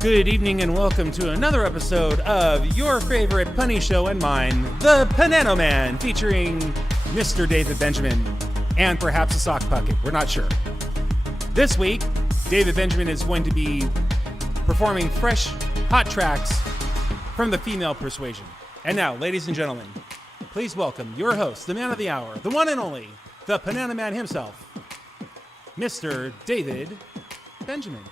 Good evening and welcome to another episode of your favorite punny show and mine, The Banana Man, featuring Mr. David Benjamin and perhaps a sock puppet. We're not sure. This week, David Benjamin is going to be performing fresh, hot tracks from the female persuasion. And now, ladies and gentlemen, please welcome your host, the man of the hour, the one and only, the Banana Man himself, Mr. David Benjamin.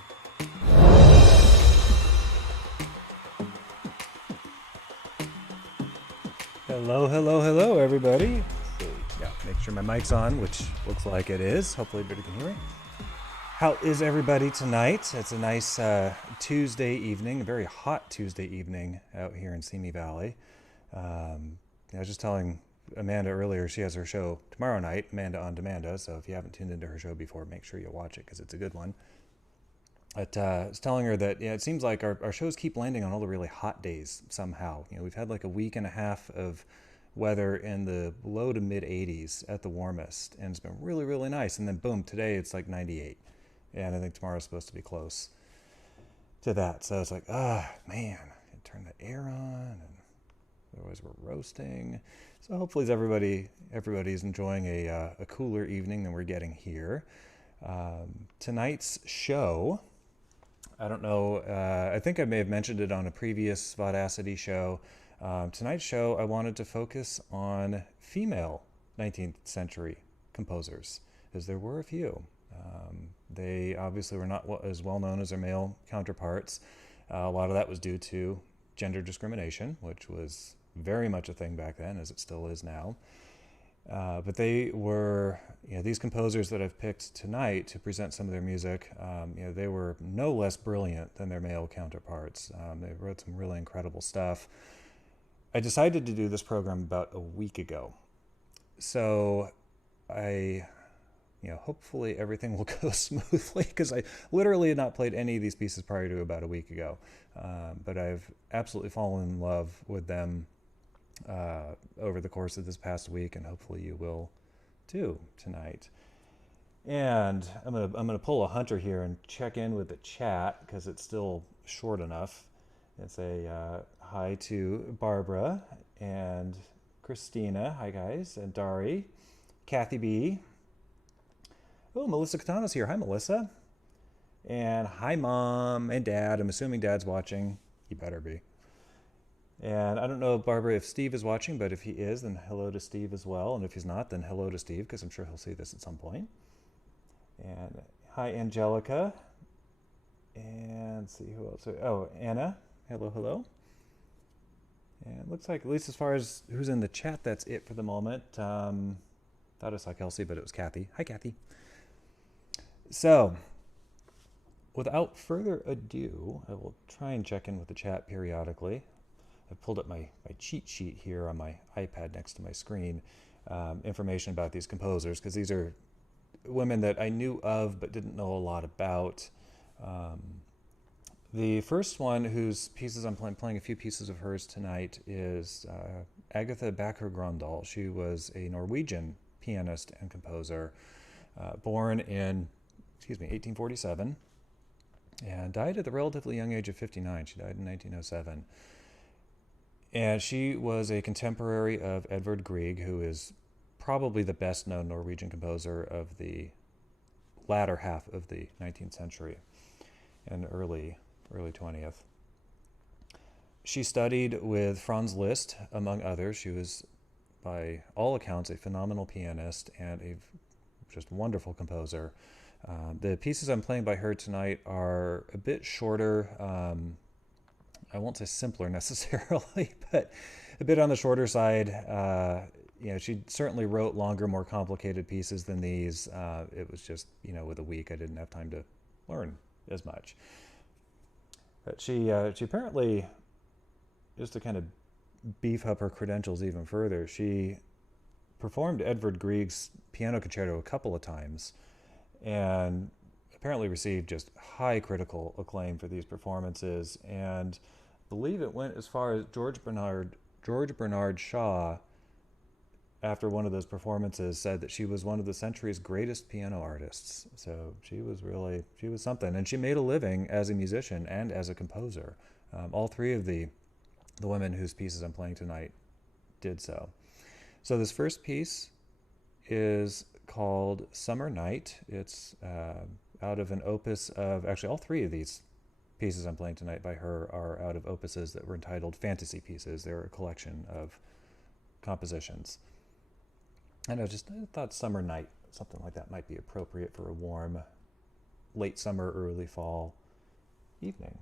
Hello, everybody. Yeah, make sure my mic's on, which looks like it is. Hopefully everybody can hear me. How is everybody tonight? It's a nice Tuesday evening, a very hot Tuesday evening out here in Simi Valley. I was just telling Amanda earlier, she has her show tomorrow night, Amanda on Demanda, so if you haven't tuned into her show before, make sure you watch it because it's a good one. But I was telling her that it seems like our shows keep landing on all the really hot days somehow. We've had like a week and a half of weather in the low to mid 80s at the warmest, and it's been really, really nice. And then boom, today it's like 98, and I think tomorrow's supposed to be close to that. So it's like, man, turn the air on, and otherwise we're roasting. So hopefully everybody's enjoying a cooler evening than we're getting here. Tonight's show, I don't know, I think I may have mentioned it on a previous Vaudacity show. Tonight's show, I wanted to focus on female 19th century composers, as there were a few. They obviously were not as well known as their male counterparts. A lot of that was due to gender discrimination, which was very much a thing back then, as it still is now. But they were, these composers that I've picked tonight to present some of their music, they were no less brilliant than their male counterparts. They wrote some really incredible stuff. I decided to do this program about a week ago. So hopefully everything will go smoothly, because I literally had not played any of these pieces prior to about a week ago. But I've absolutely fallen in love with them over the course of this past week, and hopefully you will too tonight. And I'm gonna pull a hunter here and check in with the chat because it's still short enough. And say hi to Barbara and Christina. Hi guys, and Dari, Kathy B. Oh, Melissa Catano's here. Hi Melissa. And hi Mom and Dad. I'm assuming Dad's watching. He better be. And I don't know, Barbara, if Steve is watching, but if he is, then hello to Steve as well. And if he's not, then hello to Steve, because I'm sure he'll see this at some point. And hi, Angelica. And let's see who else. Oh, Anna. Hello. And it looks like, at least as far as who's in the chat, that's it for the moment. Thought I saw Kelsey, but it was Kathy. Hi, Kathy. So, without further ado, I will try and check in with the chat periodically. I've pulled up my cheat sheet here on my iPad next to my screen, information about these composers, because these are women that I knew of but didn't know a lot about. The first one whose pieces I'm playing a few pieces of hers tonight is Agatha Becker Grundahl. She was a Norwegian pianist and composer, born in 1847, and died at the relatively young age of 59. She died in 1907. And she was a contemporary of Edvard Grieg, who is probably the best known Norwegian composer of the latter half of the 19th century and early 20th. She studied with Franz Liszt, among others. She was, by all accounts, a phenomenal pianist and a just wonderful composer. The pieces I'm playing by her tonight are a bit shorter. I won't say simpler necessarily, but a bit on the shorter side. She certainly wrote longer, more complicated pieces than these. It was just, with a week, I didn't have time to learn as much. She apparently, just to kind of beef up her credentials even further, she performed Edvard Grieg's piano concerto a couple of times and apparently received just high critical acclaim for these performances, and I believe it went as far as George Bernard Shaw, after one of those performances, said that she was one of the century's greatest piano artists. So she was something, and she made a living as a musician and as a composer. All three of the women whose pieces I'm playing tonight did so. So this first piece is called Summer Night. It's out of an opus of, actually all three of these pieces I'm playing tonight by her are out of opuses that were entitled Fantasy Pieces. They're a collection of compositions. And I thought Summer Night, something like that, might be appropriate for a warm, late summer, early fall evening.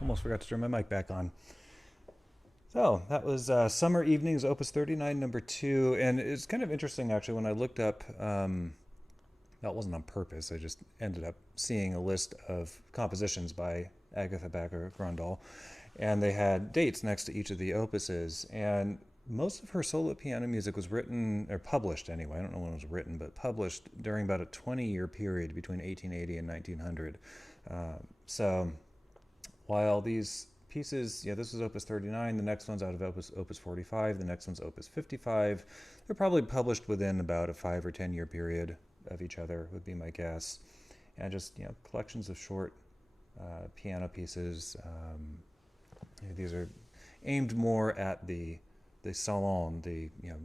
Almost forgot to turn my mic back on. So that was Summer Evenings, Opus 39, number 2. And it's kind of interesting, actually, when I looked up, that wasn't on purpose, I just ended up seeing a list of compositions by Agatha Becker, Grundahl, and they had dates next to each of the opuses. And most of her solo piano music was written, or published anyway, I don't know when it was written, but published during about a 20-year period between 1880 and 1900. So while these pieces, this is Opus 39, the next one's out of Opus 45, the next one's Opus 55. They're probably published within about a 5 or 10 year period of each other, would be my guess. And just, collections of short piano pieces. These are aimed more at the salon,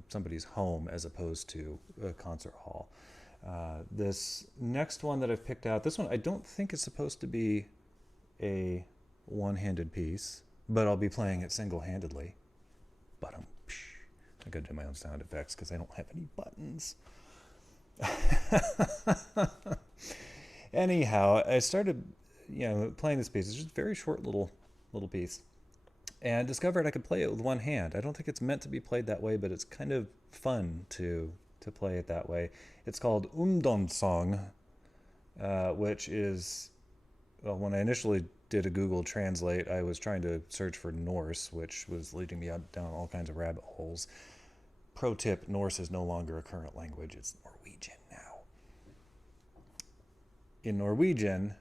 somebody's home, as opposed to a concert hall. This next one that I've picked out, this one I don't think is supposed to be a one-handed piece, but I'll be playing it single-handedly. But I gotta do my own sound effects because I don't have any buttons. Anyhow, I started playing this piece. It's just a very short little piece, and discovered I could play it with one hand. I don't think it's meant to be played that way, but it's kind of fun to play it that way. It's called Song, which is, well, when I initially did a Google Translate, I was trying to search for Norse, which was leading me down all kinds of rabbit holes. Pro tip, Norse is no longer a current language, it's Norwegian now. In Norwegian,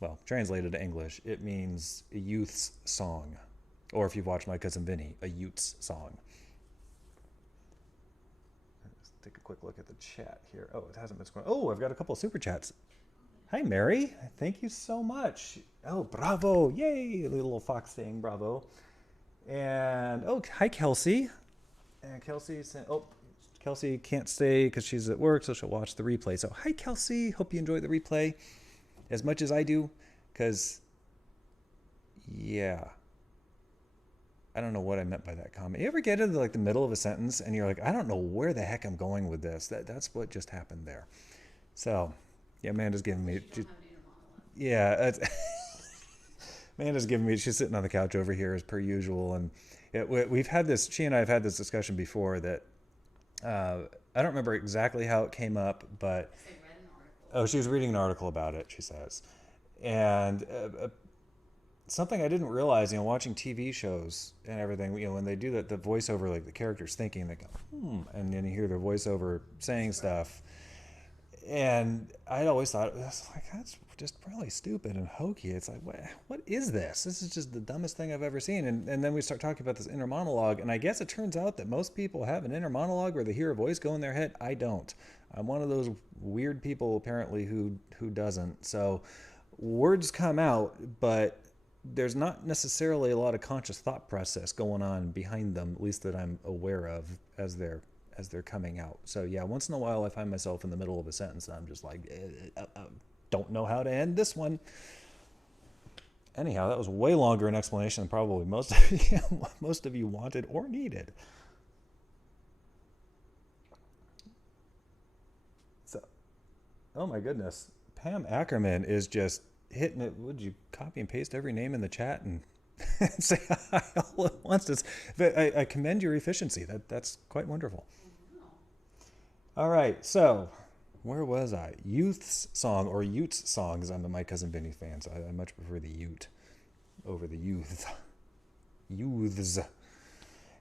well, translated to English, it means a youth's song. Or if you've watched My Cousin Vinny, a youth's song. Let's take a quick look at the chat here. Oh, it hasn't been scrolling. Oh, I've got a couple of super chats. Hi, Mary. Thank you so much. Oh, bravo. Yay. A little fox saying bravo. And, hi, Kelsey. And Kelsey said, Kelsey can't stay because she's at work, so she'll watch the replay. So, hi, Kelsey. Hope you enjoy the replay as much as I do, because, I don't know what I meant by that comment. You ever get into the middle of a sentence and you're like, I don't know where the heck I'm going with this. That's what just happened there. So, Amanda's giving me. Amanda's giving me. She's sitting on the couch over here as per usual, and we've had this. She and I have had this discussion before that I don't remember exactly how it came up, but she was reading an article about it. She says, and something I didn't realize, watching TV shows and everything, when they do that, the voiceover, like the characters thinking, they go, and then you hear their voiceover saying stuff. And I'd always thought, that's just really stupid and hokey. It's like, what is this? This is just the dumbest thing I've ever seen. And then we start talking about this inner monologue, and I guess it turns out that most people have an inner monologue where they hear a voice go in their head. I don't. I'm one of those weird people, apparently, who doesn't. So words come out, but there's not necessarily a lot of conscious thought process going on behind them, at least that I'm aware of as they're coming out. So once in a while I find myself in the middle of a sentence and I'm just like, don't know how to end this one. Anyhow, that was way longer an explanation than probably most of you wanted or needed. So, oh my goodness, Pam Ackerman is just hitting it. Would you copy and paste every name in the chat and say hi all at once? I commend your efficiency. That's quite wonderful. All right, so where was I? Youth's song, or Utes song, because I'm a My Cousin Vinny fan, so I much prefer the Ute over the youth. Youths.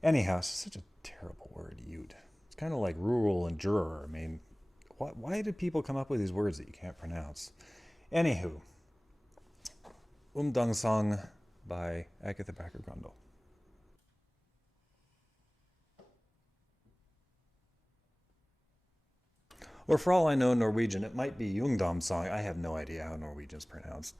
Anyhow, it's such a terrible word, Ute. It's kind of like rural and juror. I mean, why did people come up with these words that you can't pronounce? Anywho, Song by Agatha Becker Grundahl. Or for all I know Norwegian, it might be Song. I have no idea how Norwegian is pronounced.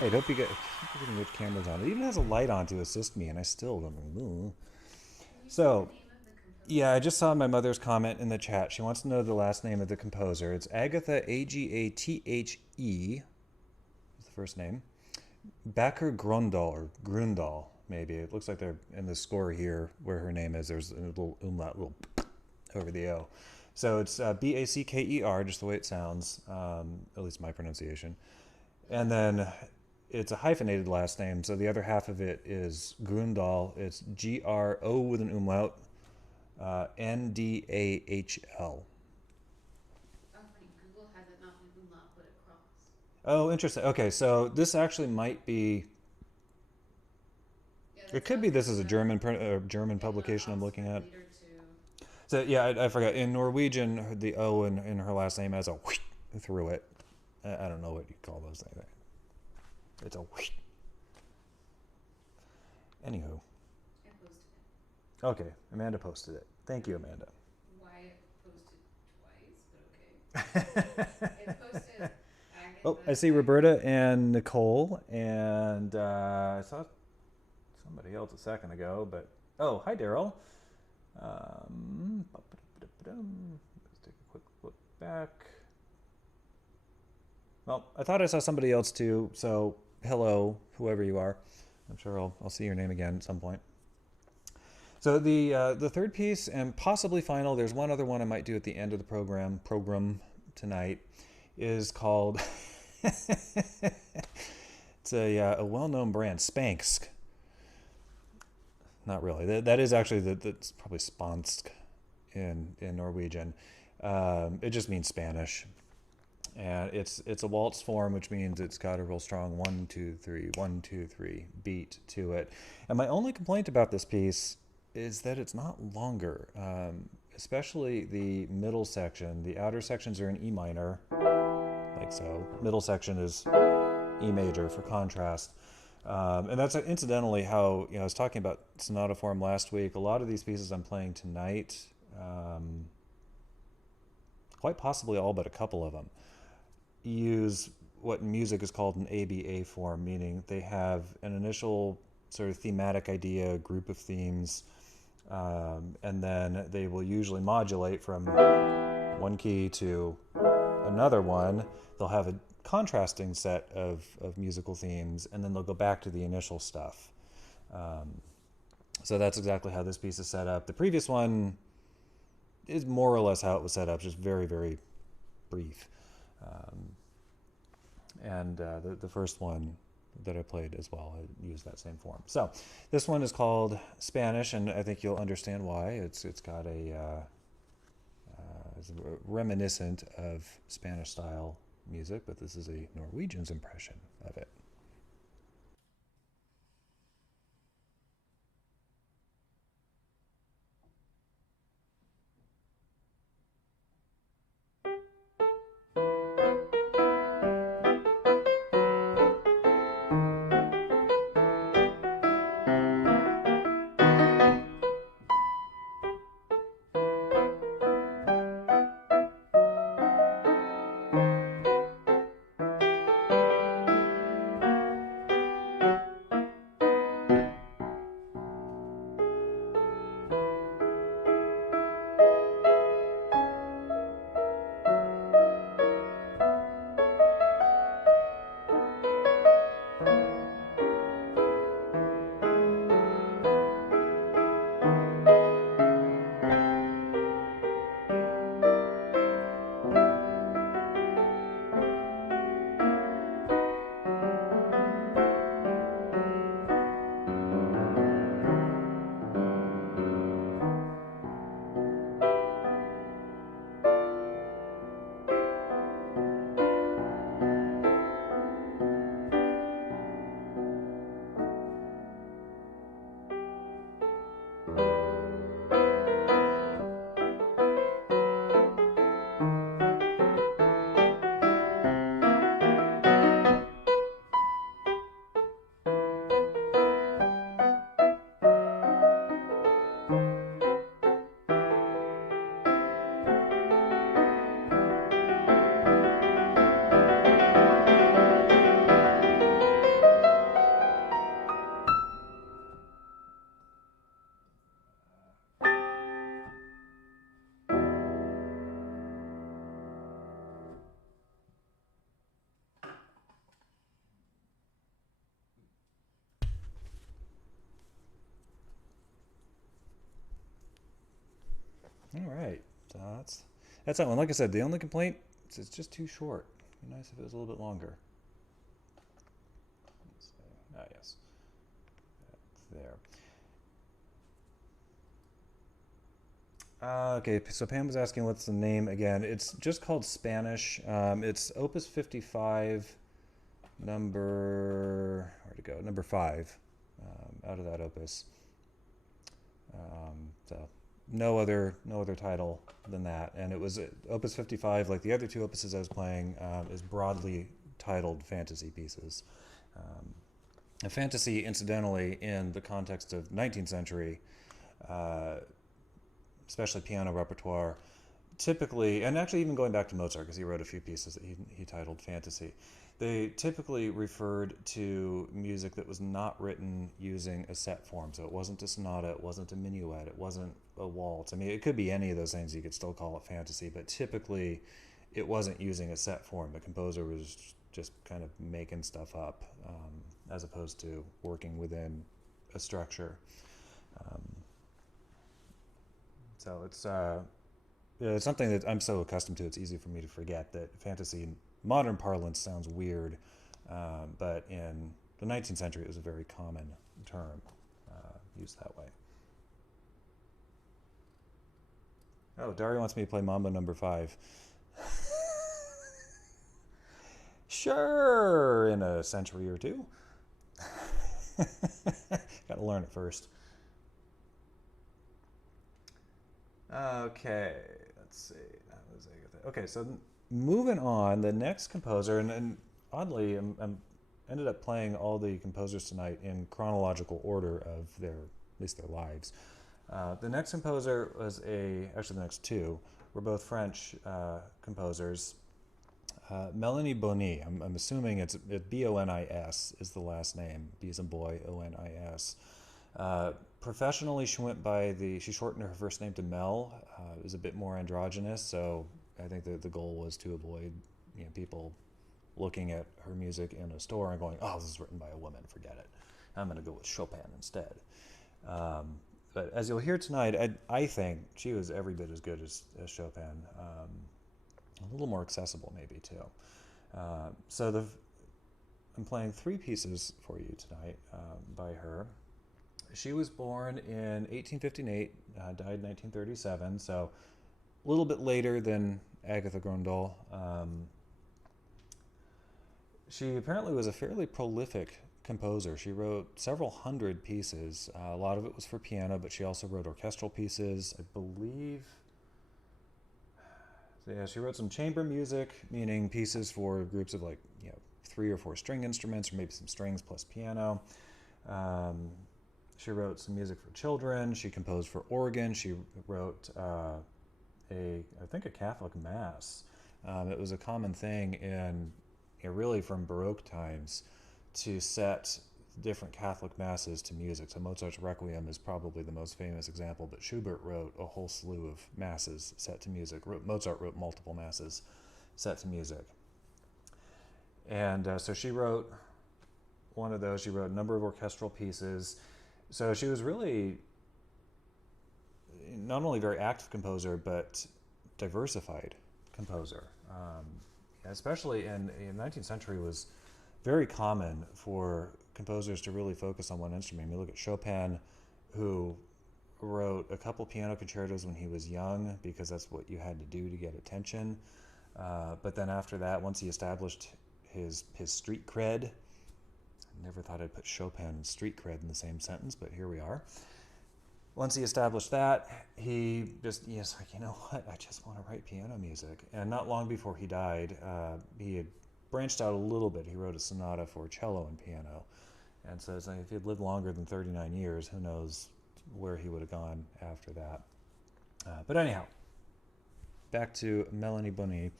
Hey, don't be forgetting which camera's on. It even has a light on to assist me, and I still don't know. So, yeah, I just saw my mother's comment in the chat. She wants to know the last name of the composer. It's Agatha, Agathe is the first name. Becker Grundahl, or Grundahl, maybe. It looks like they're in the score here where her name is. There's a little umlaut, little over the O. So it's Backer, just the way it sounds, at least my pronunciation. And then it's a hyphenated last name, so the other half of it is Grundahl. It's Gro with an umlaut, Ndahl. Google has it not an umlaut, but a cross. Oh, interesting. Okay, so this actually might be. Yeah, it could be this is a German publication I'm looking at. So yeah, I forgot. In Norwegian, the O in her last name has a whoosh through it. I don't know what you call those things. It's a whoosh. Anywho. I posted it. Okay, Amanda posted it. Thank you, Amanda. Wyatt posted twice, but okay. It posted Agatha. Oh, I see Roberta and Nicole, and I saw somebody else a second ago, but oh, hi, Daryl. Let's take a quick look back. Well, I thought I saw somebody else too, so hello, whoever you are. I'm sure I'll see your name again at some point. So the third piece, and possibly final, there's one other one I might do at the end of the program tonight, is called, it's a well-known brand, Spansk. Not really. That is actually, that's probably Spansk in Norwegian. It just means Spanish. And it's a waltz form, which means it's got a real strong 1, 2, 3, 1, 2, 3 beat to it. And my only complaint about this piece is that it's not longer, especially the middle section. The outer sections are in E minor, like so. Middle section is E major for contrast. And that's incidentally how, I was talking about sonata form last week. A lot of these pieces I'm playing tonight, quite possibly all but a couple of them, use what in music is called an ABA form, meaning they have an initial sort of thematic idea, group of themes, and then they will usually modulate from one key to another one. They'll have a contrasting set of musical themes, and then they'll go back to the initial stuff. So that's exactly how this piece is set up. The previous one is more or less how it was set up, just very, very brief. And the first one that I played as well, I used that same form. So this one is called Spanish, and I think you'll understand why. It's got it's reminiscent of Spanish style music, but this is a Norwegian's impression of it. All right. So that's that one. Like I said, the only complaint is it's just too short. It'd be nice if it was a little bit longer. Let's see. Ah, yes. That's there. Okay, so Pam was asking what's the name again. It's just called Spanish. It's Opus 55, number, where'd it go? Number 5, out of that opus. So no other title than that. And it was Opus 55, like the other 2 opuses I was playing, is broadly titled fantasy pieces. And fantasy, incidentally, in the context of 19th century, especially piano repertoire, typically, and actually even going back to Mozart, because he wrote a few pieces that he titled fantasy, they typically referred to music that was not written using a set form. So it wasn't a sonata, it wasn't a minuet, it wasn't a waltz. I mean, it could be any of those things, you could still call it fantasy, but typically it wasn't using a set form. The composer was just kind of making stuff up, as opposed to working within a structure. So it's something that I'm so accustomed to, it's easy for me to forget that fantasy in modern parlance sounds weird, but in the 19th century it was a very common term used that way. Oh, Dario wants me to play Mambo number 5. Sure, in a century or 2. Gotta learn it first. Okay, let's see. That was Agatha. Okay, so moving on, the next composer, and oddly, I'm ended up playing all the composers tonight in chronological order of at least their lives. The next composer was actually the next 2 were both French composers. Melanie Bonny, I'm assuming it's Bonis is the last name. B as in boy, Onis. Professionally, she shortened her first name to Mel. It was a bit more androgynous, so I think the goal was to avoid people looking at her music in a store and going, oh, this is written by a woman, forget it. I'm going to go with Chopin instead. But as you'll hear tonight, I think she was every bit as good as Chopin. A little more accessible maybe too. So I'm playing 3 pieces for you tonight by her. She was born in 1858, died in 1937, so a little bit later than Agatha Grundahl. She apparently was a fairly prolific composer. She wrote several hundred pieces. A lot of it was for piano, but she also wrote orchestral pieces, I believe. So yeah, she wrote some chamber music, meaning pieces for groups of 3 or 4 string instruments, or maybe some strings plus piano. She wrote some music for children. She composed for organ. She wrote I think a Catholic mass. It was a common thing really from Baroque times to set different Catholic masses to music. So Mozart's Requiem is probably the most famous example, but Schubert wrote a whole slew of masses set to music. Mozart wrote multiple masses set to music. And so she wrote one of those. She wrote a number of orchestral pieces. So she was really not only a very active composer, but diversified composer. Especially in the 19th century, was very common for composers to really focus on one instrument. I mean, look at Chopin, who wrote a couple piano concertos when he was young, because that's what you had to do to get attention. But then after that, once he established his street cred, I never thought I'd put Chopin and street cred in the same sentence, but here we are. Once he established that, he was like, you know what, I just want to write piano music. And not long before he died, he had branched out a little bit. He wrote a sonata for cello and piano. And so it's like, if he had lived longer than 39 years, who knows where he would have gone after that. But anyhow, back to Melanie Bonny.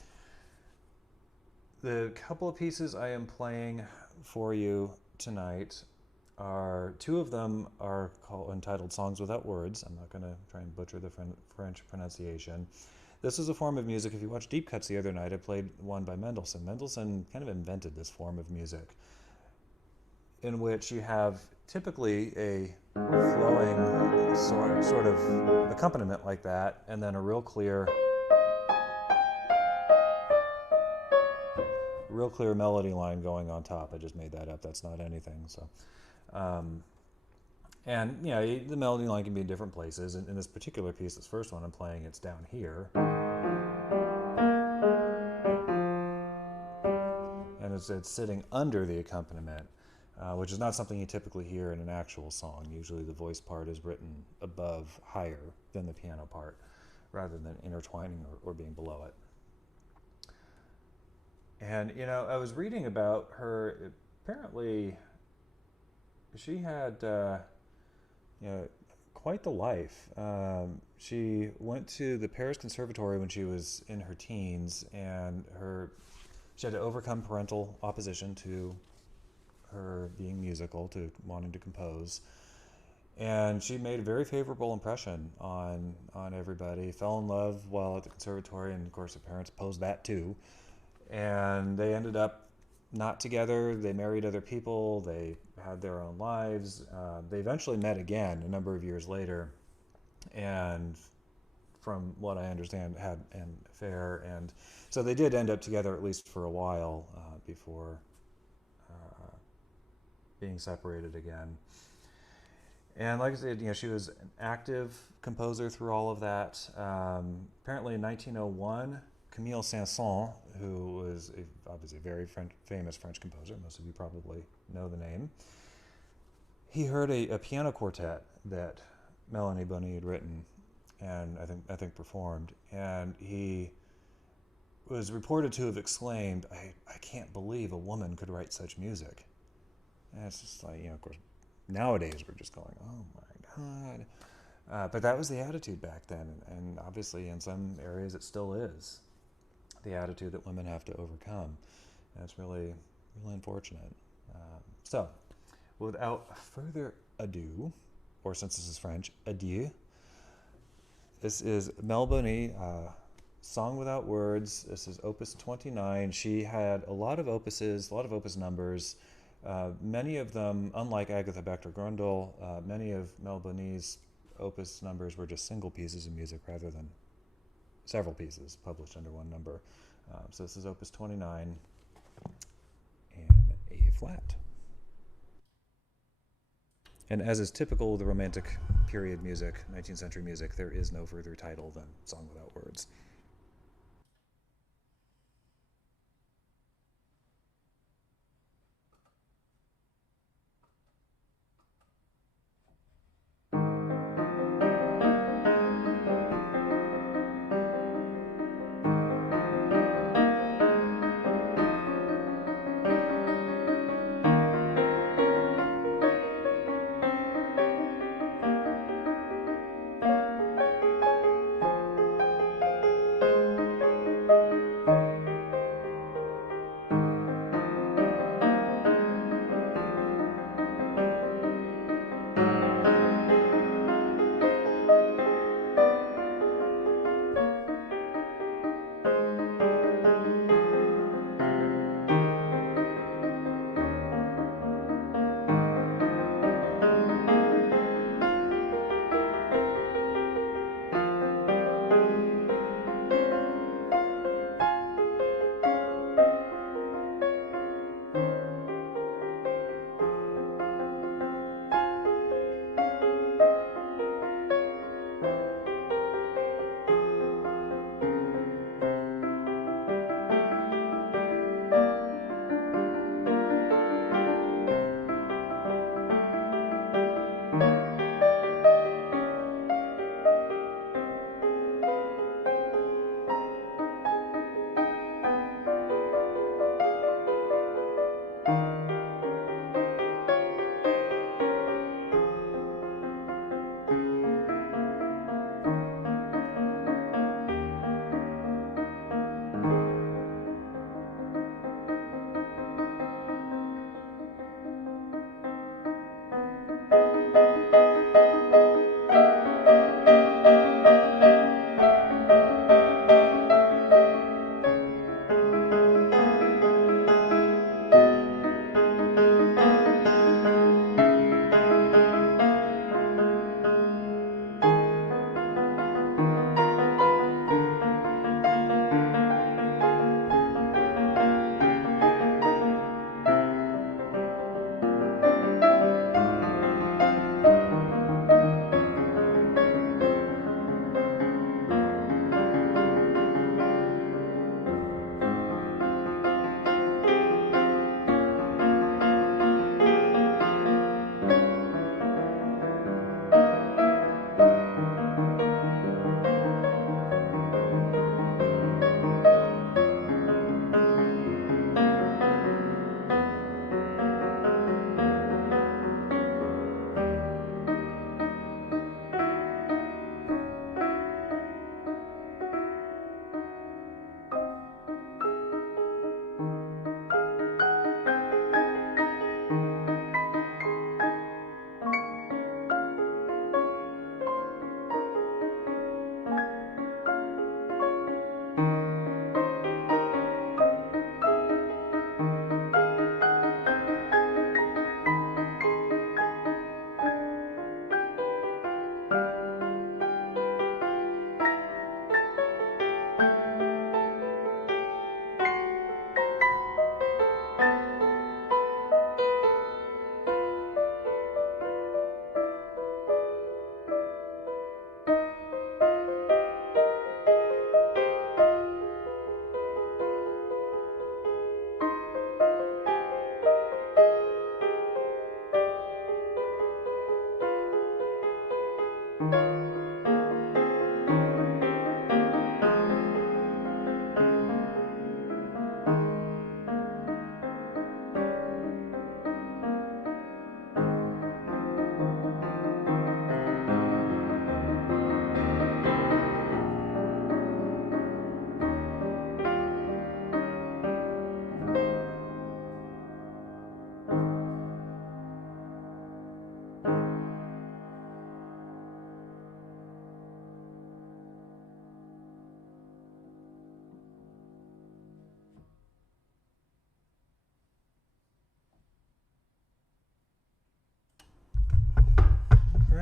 The couple of pieces I am playing for you tonight are, 2 of them are entitled Songs Without Words. I'm not going to try and butcher the French pronunciation. This is a form of music. If you watched Deep Cuts the other night, I played one by Mendelssohn. Mendelssohn kind of invented this form of music. in which you have typically a flowing sort of accompaniment like that, and then a real clear melody line going on top. I just made that up. That's not anything. So, and you know, the melody line can be in different places. In this particular piece, this first one I'm playing, it's down here, and it's sitting under the accompaniment, which is not something you typically hear in an actual song. Usually, the voice part is written above, higher than the piano part, rather than intertwining or being below it. And, you know, I was reading about her. Apparently, she had, you know, quite the life. She went to the Paris Conservatory when she was in her teens, and she had to overcome parental opposition to her being musical, to wanting to compose. And she made a very favorable impression on everybody. Fell in love while at the conservatory, and of course, her parents opposed that too. And they ended up not together. They married other people. They had their own lives. They eventually met again a number of years later, and from what I understand, had an affair. And so they did end up together, at least for a while, before being separated again. And like I said, you know, she was an active composer through all of that. Apparently in 1901, Camille Saint-Saëns, who was obviously a very famous French composer, most of you probably know the name, he heard a piano quartet that Melanie Bonny had written, and I think performed, and he was reported to have exclaimed, I can't believe a woman could write such music. And it's just like, you know, of course, nowadays we're just going, oh my God. But that was the attitude back then, and obviously in some areas it still is the attitude that women have to overcome. And it's really, really unfortunate. So, without further ado, or since this is French, adieu. This is Mel Bonny, Song Without Words. This is Opus 29. She had a lot of opuses, a lot of opus numbers. Many of them, unlike Agatha Becker Grundahl, many of Mel Bonny's opus numbers were just single pieces of music rather than several pieces published under one number. So this is Opus 29 in A flat. And as is typical of the Romantic period music, 19th century music, there is no further title than Song Without Words.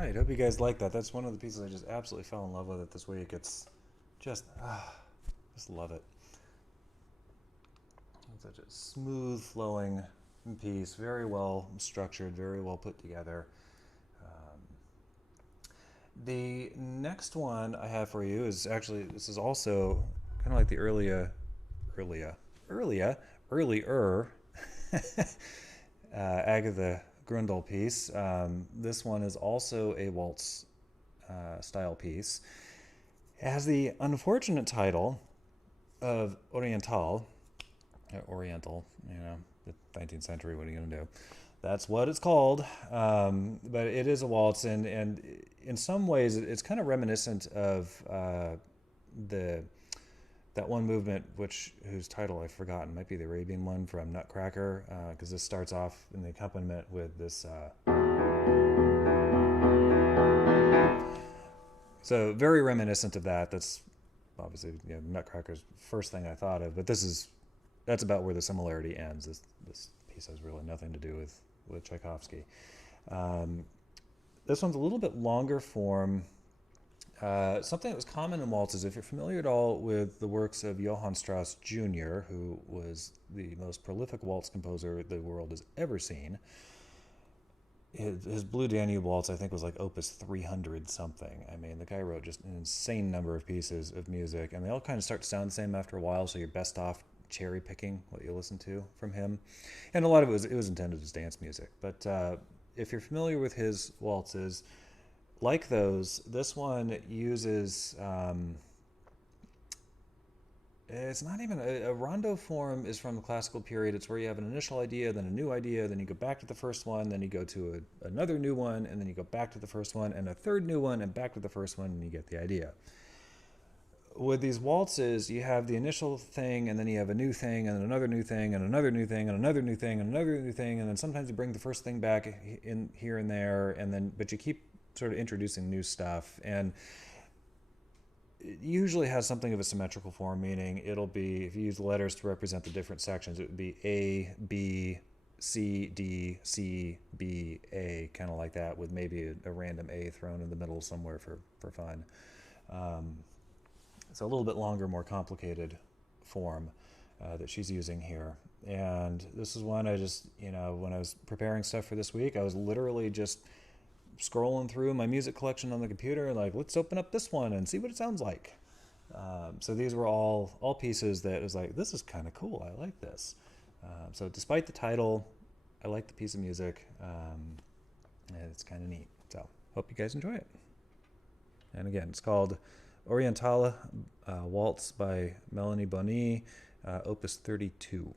right. Hope you guys like that. That's one of the pieces I just absolutely fell in love with it this week. It's just love it. It's such a smooth flowing piece, very well structured, very well put together. The next one I have for you is actually, this is also kind of like the earlier Agatha Grundahl piece. This one is also a waltz style piece. It has the unfortunate title of Oriental, the 19th century, what are you going to do? That's what it's called, but it is a waltz, and in some ways it's kind of reminiscent of that one movement whose title I've forgotten, might be the Arabian one from Nutcracker, because this starts off in the accompaniment with this. So very reminiscent of that. That's obviously Nutcracker's first thing I thought of, but that's about where the similarity ends. This piece has really nothing to do with Tchaikovsky. This one's a little bit longer form. Something that was common in waltzes, if you're familiar at all with the works of Johann Strauss Jr., who was the most prolific waltz composer the world has ever seen. His Blue Danube Waltz, I think, was like Opus 300 something. I mean, the guy wrote just an insane number of pieces of music, and they all kind of start to sound the same after a while, so you're best off cherry picking what you listen to from him. And a lot of it was intended as dance music. But if you're familiar with his waltzes, like those, this one uses, it's not even a rondo form is from the classical period. It's where you have an initial idea, then a new idea, then you go back to the first one, then you go to another new one, and then you go back to the first one, and a third new one, and back to the first one, and you get the idea. With these waltzes, you have the initial thing, and then you have a new thing, and another new thing, and another new thing, and another new thing, and another new thing, and then sometimes you bring the first thing back in here and there, but you keep sort of introducing new stuff, and it usually has something of a symmetrical form, meaning it'll be, if you use letters to represent the different sections, it would be A, B, C, D, C, B, A, kind of like that, with maybe a random A thrown in the middle somewhere for fun. It's a little bit longer, more complicated form that she's using here. And this is one I just, when I was preparing stuff for this week, I was literally just scrolling through my music collection on the computer and like, let's open up this one and see what it sounds like. So these were all pieces that was like, this is kind of cool. I like this. So despite the title, I like the piece of music. And it's kind of neat. So hope you guys enjoy it. And again, it's called Orientale Waltz by Melanie Bonny, Opus 32.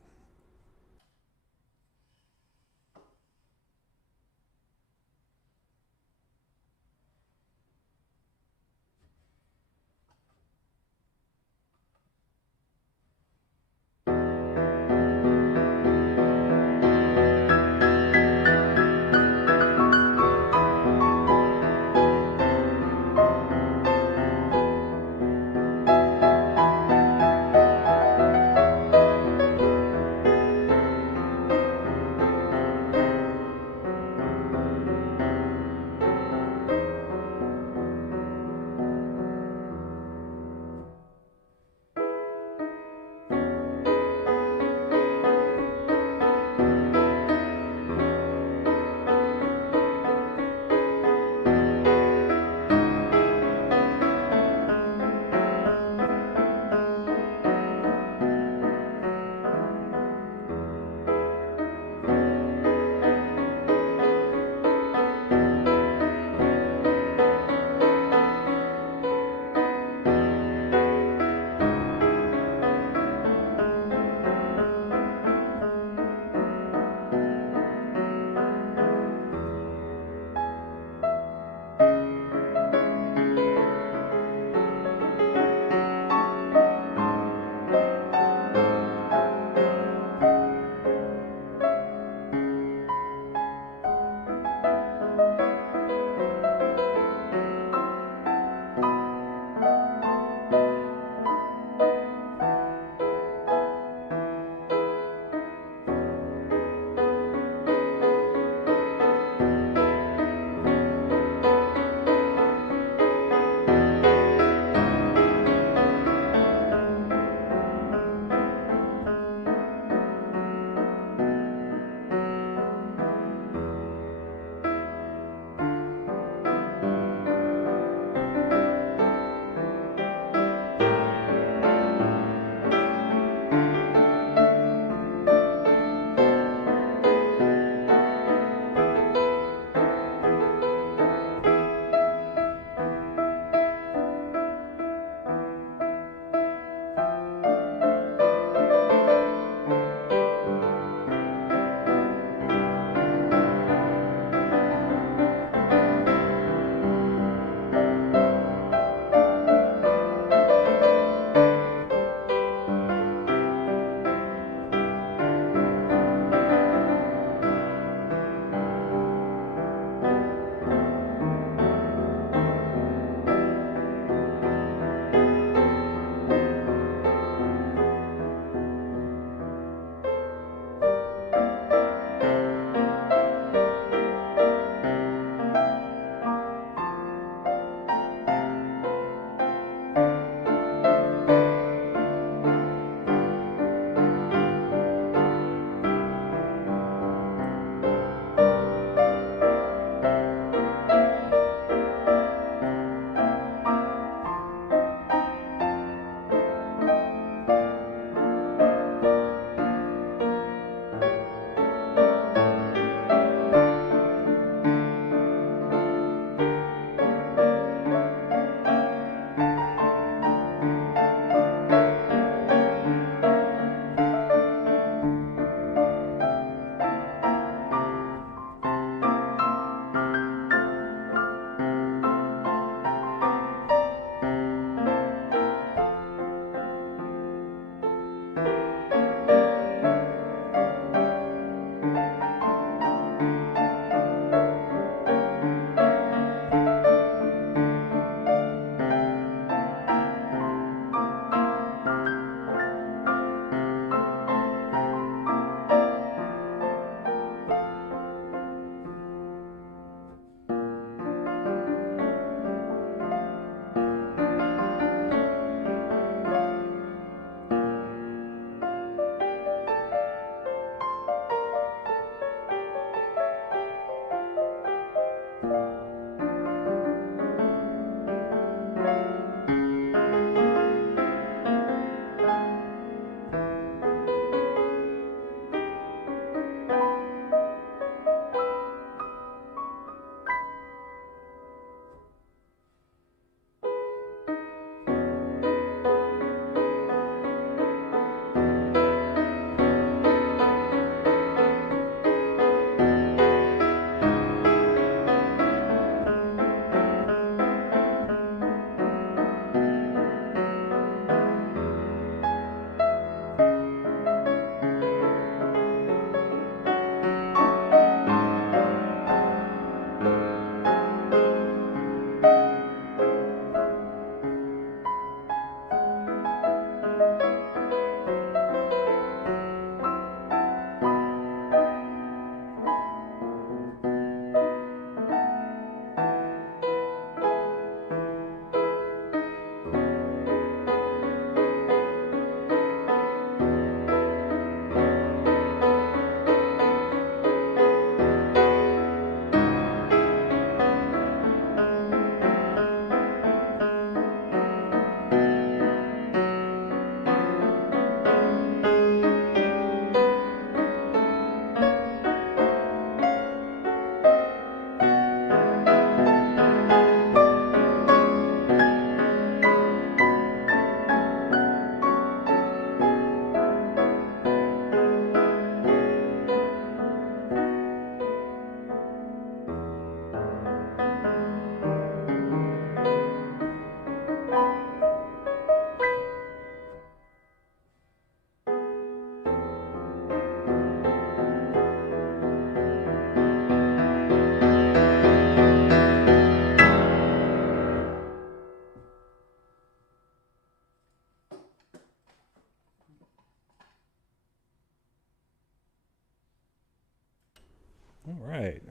All right.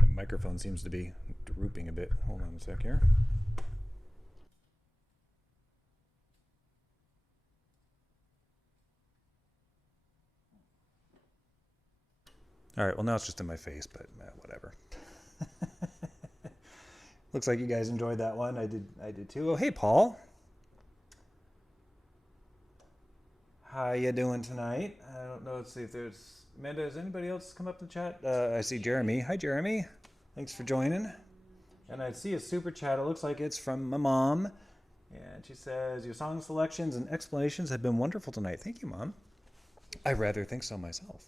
The microphone seems to be drooping a bit. Hold on a sec here. All right, well, now it's just in my face, but whatever. Looks like you guys enjoyed that one. I did too. Oh, hey, Paul. How you doing tonight? I don't know. Let's see if there's... Amanda, has anybody else come up in the chat? I see Jeremy. Hi, Jeremy. Thanks for joining. And I see a super chat. It looks like it's from my mom. And she says, your song selections and explanations have been wonderful tonight. Thank you, Mom. I rather think so myself.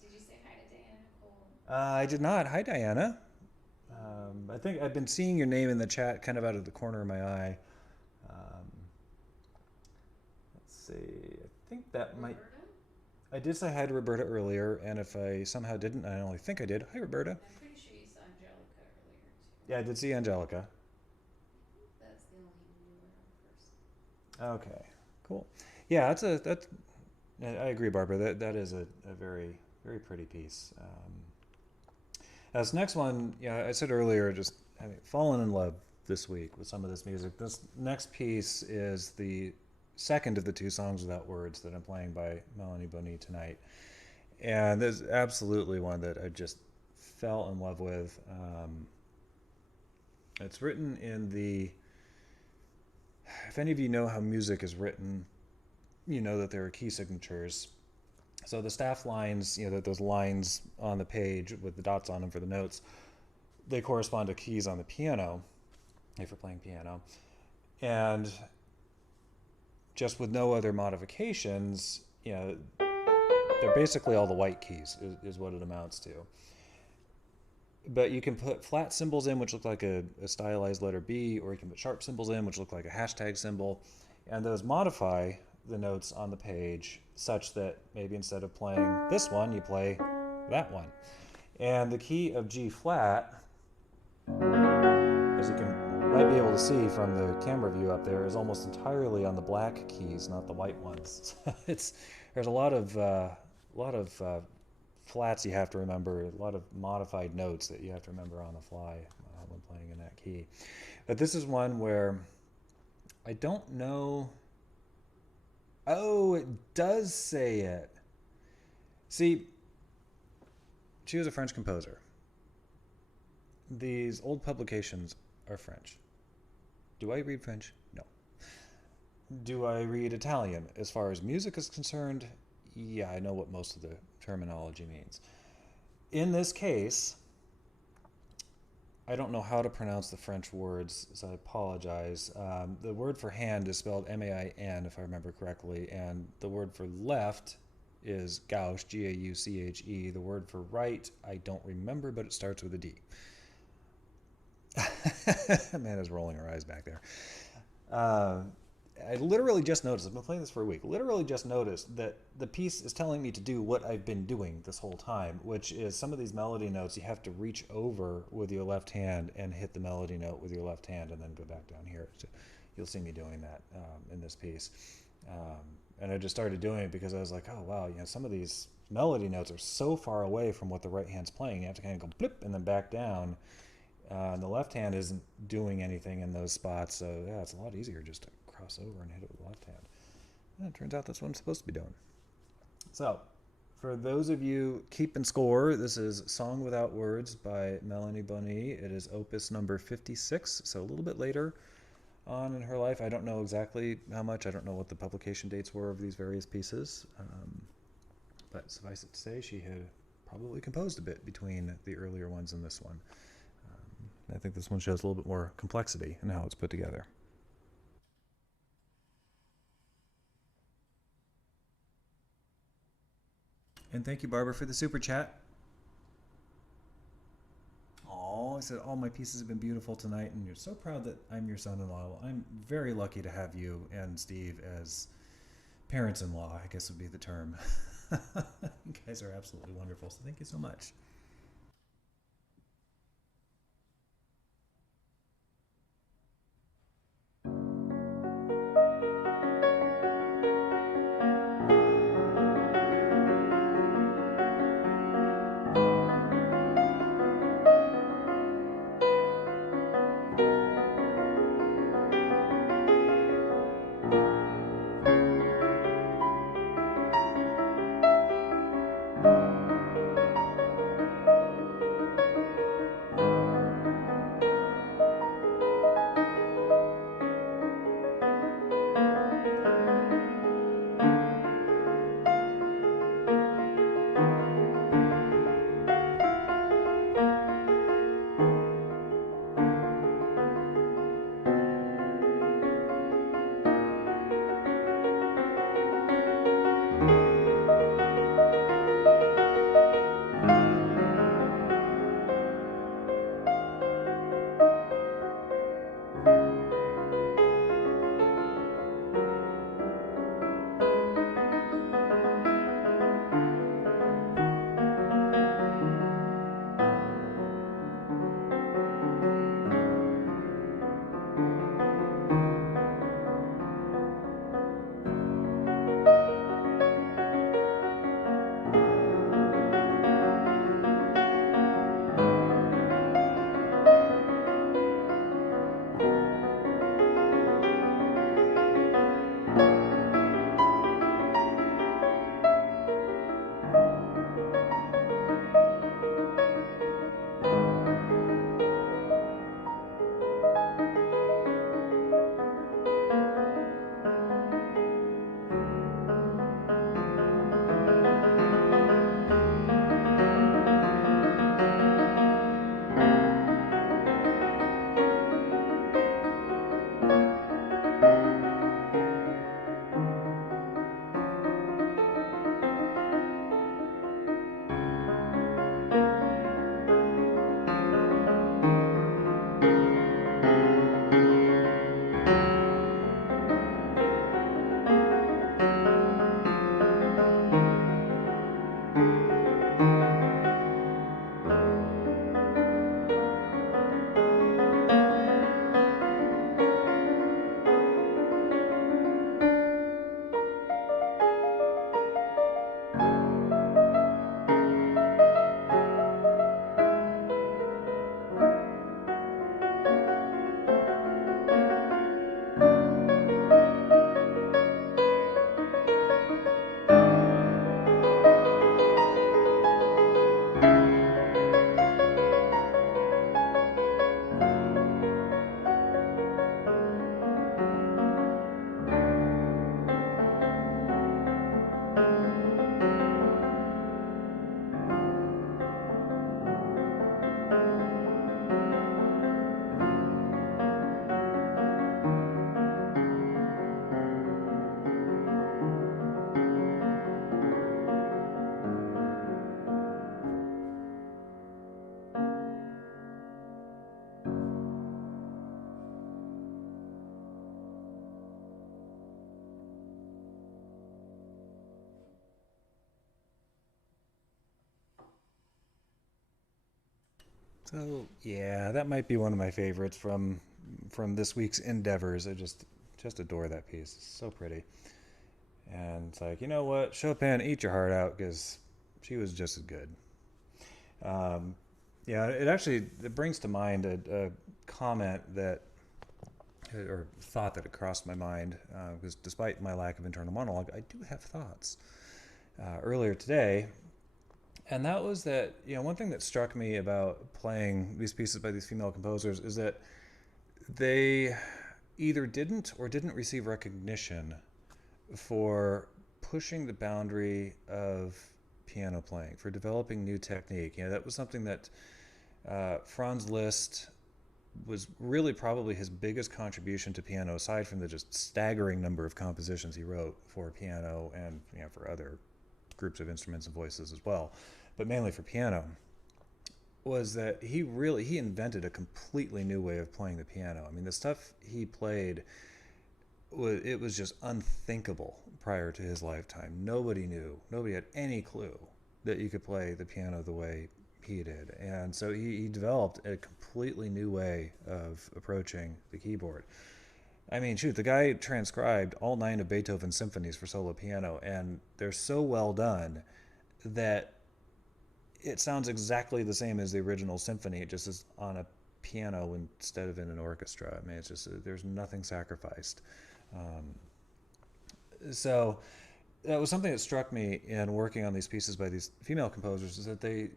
Did you say hi to Diana Nicole? I did not. Hi, Diana. I think I've been seeing your name in the chat kind of out of the corner of my eye. Let's see. I think that might... Roberta? I did say hi to Roberta earlier, and if I somehow didn't, I only think I did. Hi, Roberta. I'm pretty sure you saw Angelica earlier too. Yeah, I did see Angelica. That's the only newer person. Okay, cool. Yeah, I agree, Barbara. That is a very, very pretty piece. This next one, I said earlier, just having fallen in love this week with some of this music. This next piece is the second of the two songs without words that I'm playing by Melanie Boni tonight. And there's absolutely one that I just fell in love with. It's written in the... If any of you know how music is written, you know that there are key signatures. So the staff lines, those lines on the page with the dots on them for the notes, they correspond to keys on the piano, if you're playing piano. And just with no other modifications, they're basically all the white keys is what it amounts to. But you can put flat symbols in, which look like a stylized letter B, or you can put sharp symbols in, which look like a hashtag symbol, and those modify the notes on the page such that maybe instead of playing this one, you play that one. And the key of G flat, as you might be able to see from the camera view up there, is almost entirely on the black keys, not the white ones. There's a lot of flats you have to remember, a lot of modified notes that you have to remember on the fly when playing in that key. But this is one where I don't know. Oh, it does say it. See, she was a French composer. These old publications are French. Do I read French? No. Do I read Italian? As far as music is concerned, yeah, I know what most of the terminology means. In this case, I don't know how to pronounce the French words, so I apologize. The word for hand is spelled M-A-I-N, if I remember correctly, and the word for left is gauche, G-A-U-C-H-E. The word for right, I don't remember, but it starts with a D. Amanda's rolling her eyes back there. I literally just noticed, I've been playing this for a week, literally just noticed that the piece is telling me to do what I've been doing this whole time, which is some of these melody notes you have to reach over with your left hand and hit the melody note with your left hand and then go back down here. So you'll see me doing that in this piece. And I just started doing it because I was like, oh wow, some of these melody notes are so far away from what the right hand's playing. You have to kind of go blip and then back down. And the left hand isn't doing anything in those spots, so yeah, it's a lot easier just to cross over and hit it with the left hand. And it turns out that's what I'm supposed to be doing. So, for those of you keeping score, this is Song Without Words by Melanie Boni. It is Opus number 56, so a little bit later on in her life. I don't know exactly how much. I don't know what the publication dates were of these various pieces. But suffice it to say, she had probably composed a bit between the earlier ones and this one. I think this one shows a little bit more complexity in how it's put together. And thank you, Barbara, for the super chat. Oh, I said all my pieces have been beautiful tonight, and you're so proud that I'm your son-in-law. Well, I'm very lucky to have you and Steve as parents-in-law, I guess would be the term. You guys are absolutely wonderful, so thank you so much. So yeah, that might be one of my favorites from this week's endeavors. I just adore that piece. It's so pretty. And it's like, you know what, Chopin, eat your heart out, because she was just as good. Yeah, it brings to mind a comment that, or thought that had crossed my mind, because despite my lack of internal monologue, I do have thoughts. Earlier today, and that was that, one thing that struck me about playing these pieces by these female composers is that they either didn't or didn't receive recognition for pushing the boundary of piano playing, for developing new technique. That was something that Franz Liszt was really probably his biggest contribution to piano, aside from the just staggering number of compositions he wrote for piano and for other groups of instruments and voices as well, but mainly for piano, was that he invented a completely new way of playing the piano. I mean, the stuff he played, it was just unthinkable prior to his lifetime. Nobody had any clue that you could play the piano the way he did. And so he developed a completely new way of approaching the keyboard. I mean, shoot, the guy transcribed all 9 of Beethoven's symphonies for solo piano, and they're so well done that it sounds exactly the same as the original symphony. It just is on a piano instead of in an orchestra. I mean, it's just, there's nothing sacrificed. So that was something that struck me in working on these pieces by these female composers, is that they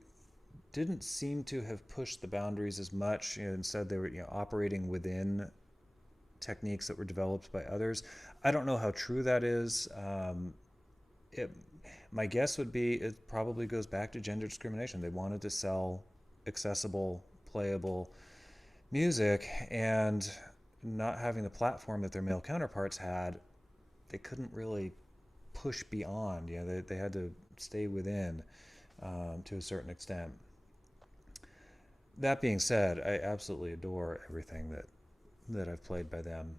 didn't seem to have pushed the boundaries as much. Instead, they were operating within techniques that were developed by others. I don't know how true that is. My guess would be it probably goes back to gender discrimination. They wanted to sell accessible, playable music, and not having the platform that their male counterparts had, they couldn't really push beyond. They had to stay within to a certain extent. That being said, I absolutely adore everything that I've played by them.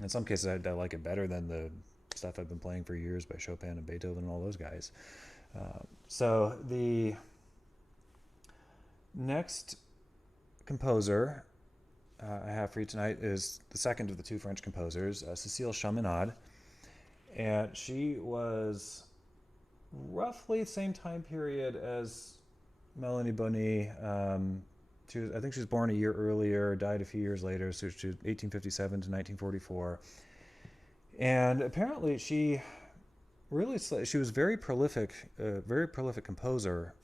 In some cases, I like it better than the stuff I've been playing for years by Chopin and Beethoven and all those guys. So the next composer I have for you tonight is the second of the 2 French composers, Cécile Chaminade. And she was roughly the same time period as Mélanie Bonny. I think she was born a year earlier, died a few years later, so she was 1857 to 1944. And apparently she was very prolific composer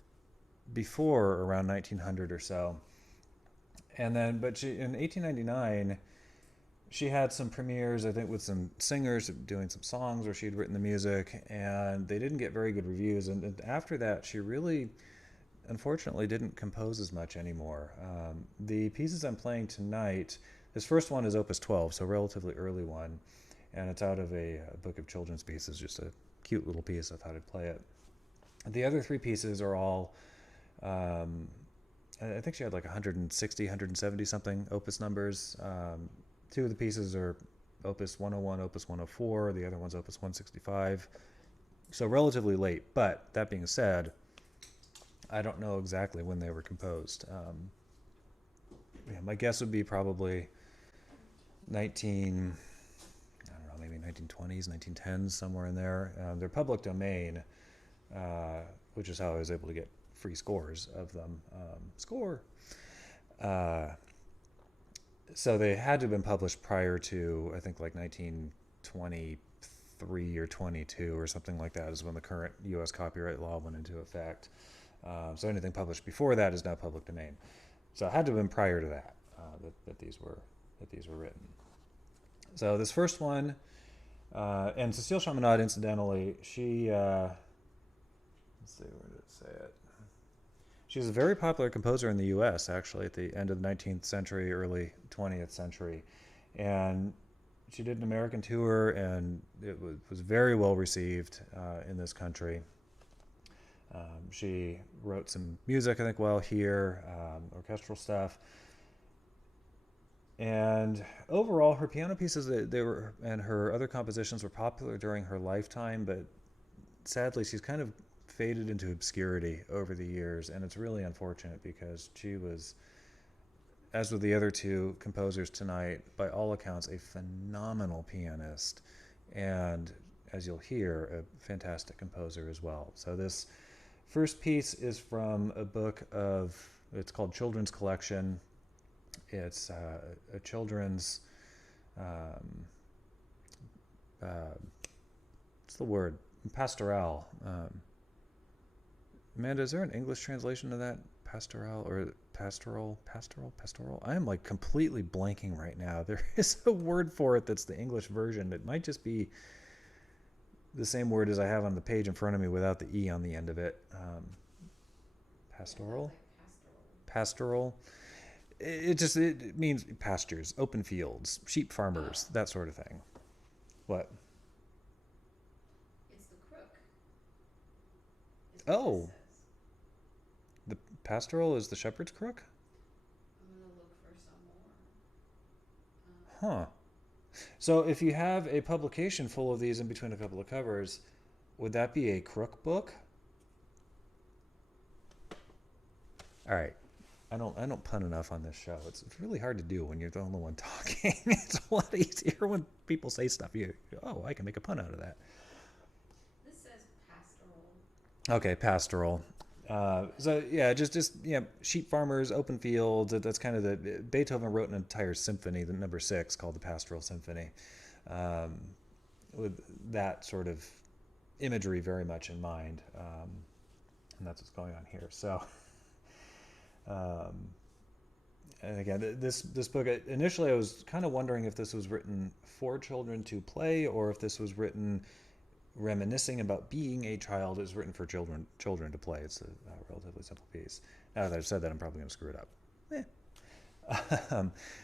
before around 1900 or so. And then, but in 1899, she had some premieres, I think, with some singers doing some songs where she had written the music, and they didn't get very good reviews. And after that, she really, unfortunately, didn't compose as much anymore. The pieces I'm playing tonight, this first one is Opus 12, so a relatively early one, and it's out of a book of children's pieces, just a cute little piece of how to play it. The other 3 pieces are all, I think she had like 160, 170 something Opus numbers. 2 of the pieces are Opus 101, Opus 104, the other one's Opus 165. So relatively late, but that being said, I don't know exactly when they were composed. My guess would be probably 1920s, 1910s, somewhere in there. They're public domain, which is how I was able to get free scores of them. So they had to have been published prior to, I think, like 1923 or 22 or something like that is when the current U.S. copyright law went into effect. So anything published before that is now public domain. So it had to have been prior to that that these were written. So this first one, and Cécile Chaminade, incidentally, she let's see, where did it say it? She was a very popular composer in the U.S., actually, at the end of the 19th century, early 20th century. And she did an American tour, and it was very well received in this country. She wrote some music, I think, while here, orchestral stuff. And overall, her piano pieces, and her other compositions were popular during her lifetime, but sadly, she's kind of faded into obscurity over the years, and it's really unfortunate because she was, as with the other two composers tonight, by all accounts, a phenomenal pianist, and as you'll hear, a fantastic composer as well. So this first piece is from a book it's called Children's Collection. It's a children's, what's the word? Pastoral. Amanda, is there an English translation of that? Pastoral or pastoral? I am like completely blanking right now. There is a word for it that's the English version. It might just be the same word as I have on the page in front of me without the E on the end of it. Pastoral? Pastoral. It means pastures, open fields, sheep farmers, that sort of thing. What? It's the crook. Oh. The pastoral is the shepherd's crook? I'm going to look for some more. Huh. So if you have a publication full of these in between a couple of covers, would that be a crook book? All right. I don't pun enough on this show. It's really hard to do when you're the only one talking. It's a lot easier when people say stuff. I can make a pun out of that. This says pastoral. Okay, pastoral. So yeah, just sheep farmers, open fields. That's kind of the Beethoven wrote an entire symphony, the number 6, called the Pastoral Symphony, with that sort of imagery very much in mind, and that's what's going on here. So, and again, this book, initially I was kind of wondering if this was written for children to play or if this was written reminiscing about being a child. Is written for children to play. It's a relatively simple piece. Now that I've said that, I'm probably going to screw it up.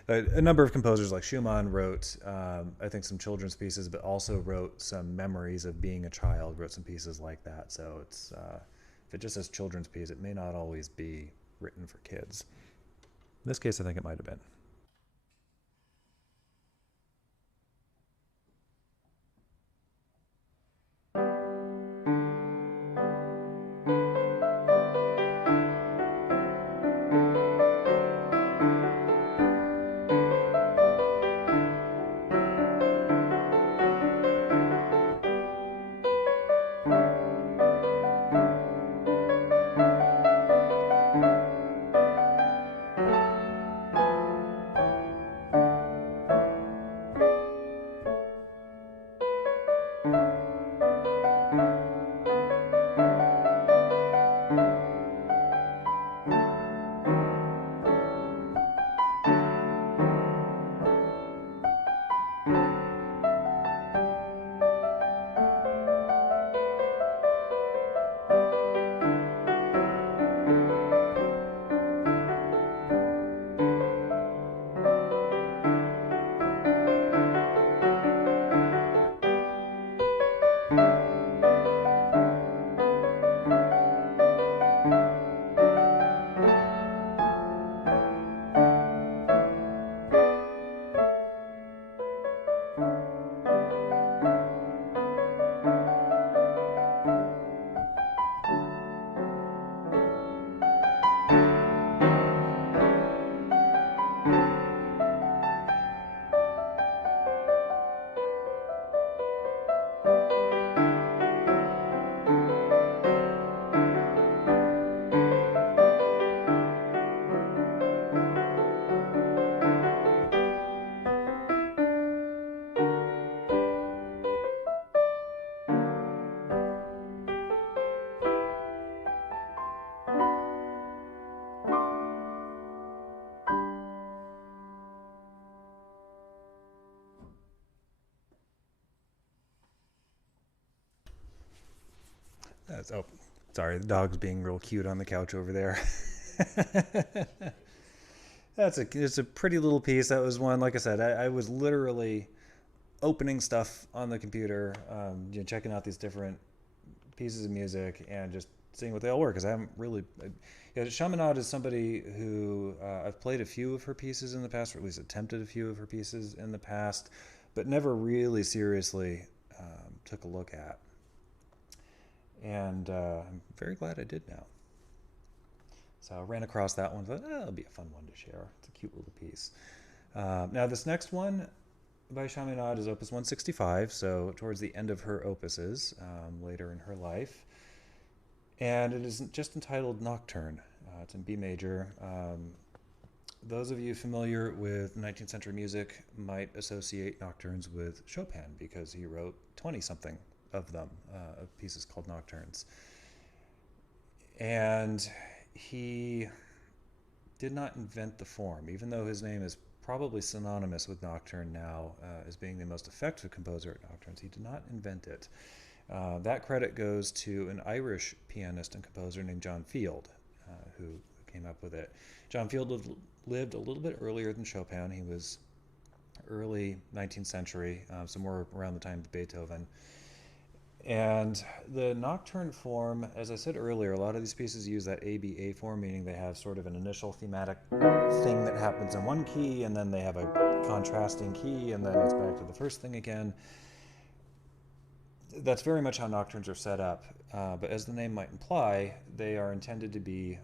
But a number of composers like Schumann wrote, I think, some children's pieces, but also wrote some memories of being a child, wrote some pieces like that. So it's if it just says children's piece, it may not always be written for kids. In this case, I think it might have been. Sorry, the dog's being real cute on the couch over there. It's a pretty little piece. That was one, like I said, I was literally opening stuff on the computer, checking out these different pieces of music and just seeing what they all were, because I haven't really... Chaminade is somebody who I've played a few of her pieces in the past, or at least attempted a few of her pieces in the past, but never really seriously took a look at. And I'm very glad I did now. So I ran across that one, thought, it'll be a fun one to share. It's a cute little piece. Now this next one by Chaminade is Opus 165, so towards the end of her opuses, later in her life. And it is just entitled Nocturne. It's in B major. Those of you familiar with 19th century music might associate nocturnes with Chopin because he wrote 20-something of them, of pieces called nocturnes. And he did not invent the form, even though his name is probably synonymous with nocturne now as being the most effective composer at nocturnes. He did not invent it. That credit goes to an Irish pianist and composer named John Field, who came up with it. John Field lived a little bit earlier than Chopin. He was early 19th century, somewhere around the time of Beethoven. And the nocturne form, as I said earlier, a lot of these pieces use that ABA form, meaning they have sort of an initial thematic thing that happens in one key, and then they have a contrasting key, and then it's back to the first thing again. That's very much how nocturnes are set up. But as the name might imply, they are intended to be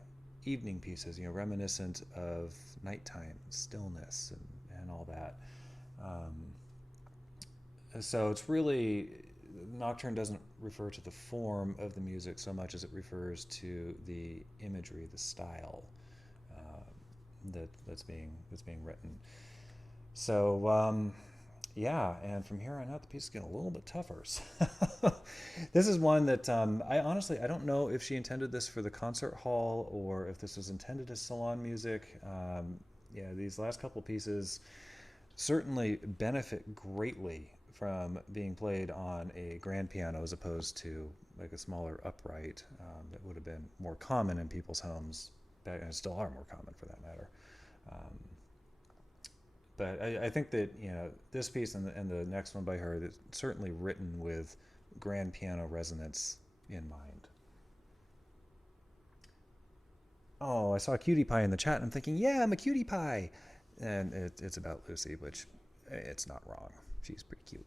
evening pieces, reminiscent of nighttime, stillness, and all that. So it's really, nocturne doesn't refer to the form of the music so much as it refers to the imagery, the style that's being written. So yeah, and from here on out, the piece is getting a little bit tougher. This is one that I don't know if she intended this for the concert hall or if this was intended as salon music. Yeah, these last couple pieces certainly benefit greatly from being played on a grand piano as opposed to like a smaller upright that would have been more common in people's homes, and still are more common for that matter. But I think that this piece and the next one by her is certainly written with grand piano resonance in mind. Oh, I saw Cutie Pie in the chat and I'm thinking, yeah, I'm a cutie pie. And it's about Lucy, which it's not wrong. She's pretty cute.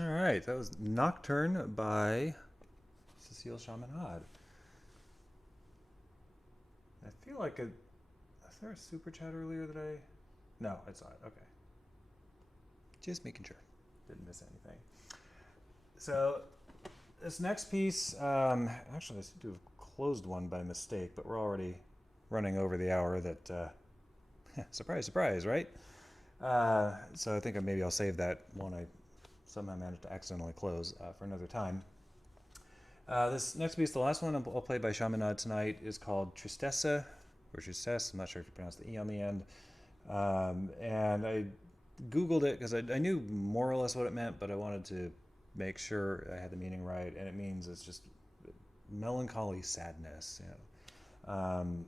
All right, that was Nocturne by Cecile Chaminade. I feel like is there a super chat earlier that I... No, I saw it. Okay. Just making sure. Didn't miss anything. So this next piece, actually I seem to have closed one by mistake, but we're already running over the hour that, surprise, surprise, right? So I think maybe I'll save that one I somehow managed to accidentally close for another time. This next piece, the last one I'll play by Chaminade tonight, is called Tristesse, or Tristesse. I'm not sure if you pronounce the E on the end. And I Googled it because I knew more or less what it meant, but I wanted to make sure I had the meaning right. And it means it's just melancholy sadness. You know.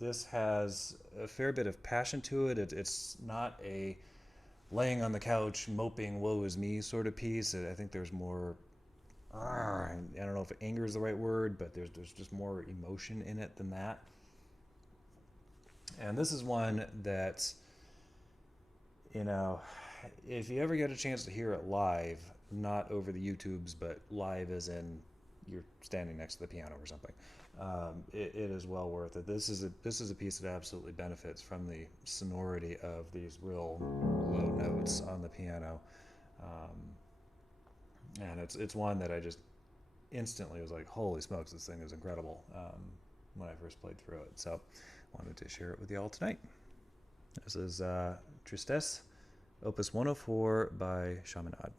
This has a fair bit of passion to it. It's not a laying on the couch, moping, woe is me sort of piece. I think there's more, I don't know if anger is the right word, but there's just more emotion in it than that. And this is one that, you know, if you ever get a chance to hear it live, not over the YouTubes, but live as in you're standing next to the piano or something, it is well worth it. This is a piece that absolutely benefits from the sonority of these real low notes on the piano, and it's one that I just instantly was like, holy smokes, this thing is incredible, when I first played through it. So wanted to share it with you all tonight. This is Tristesse, Opus 104 by Chaminade.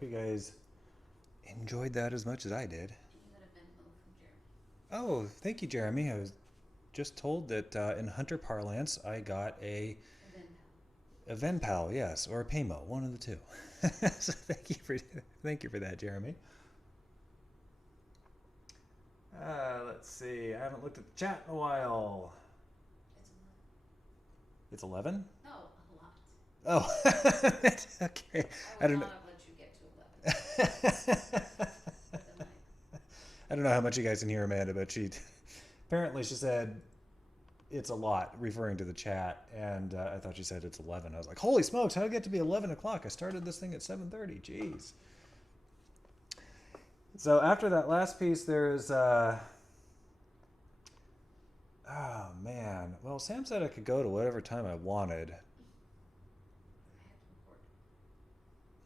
hope you guys enjoyed that as much as I did. And you got a Venmo from Jeremy. Oh, thank you, Jeremy. I was just told that in hunter parlance, I got a A Venmo. Venpal, yes, or a Paymo, one of the two. So thank you for that, Jeremy. Let's see. I haven't looked at the chat in a while. It's a lot. It's 11? No, a lot. Oh, okay. I would not have let you get to 11. But then I don't know how much you guys can hear Amanda, but she said it's a lot, referring to the chat, and I thought she said it's 11. I was like, holy smokes, how did it get to be 11 o'clock? I started this thing at 7:30. Jeez. So after that last piece, there's oh man. Well, Sam said I could go to whatever time I wanted. I have to record.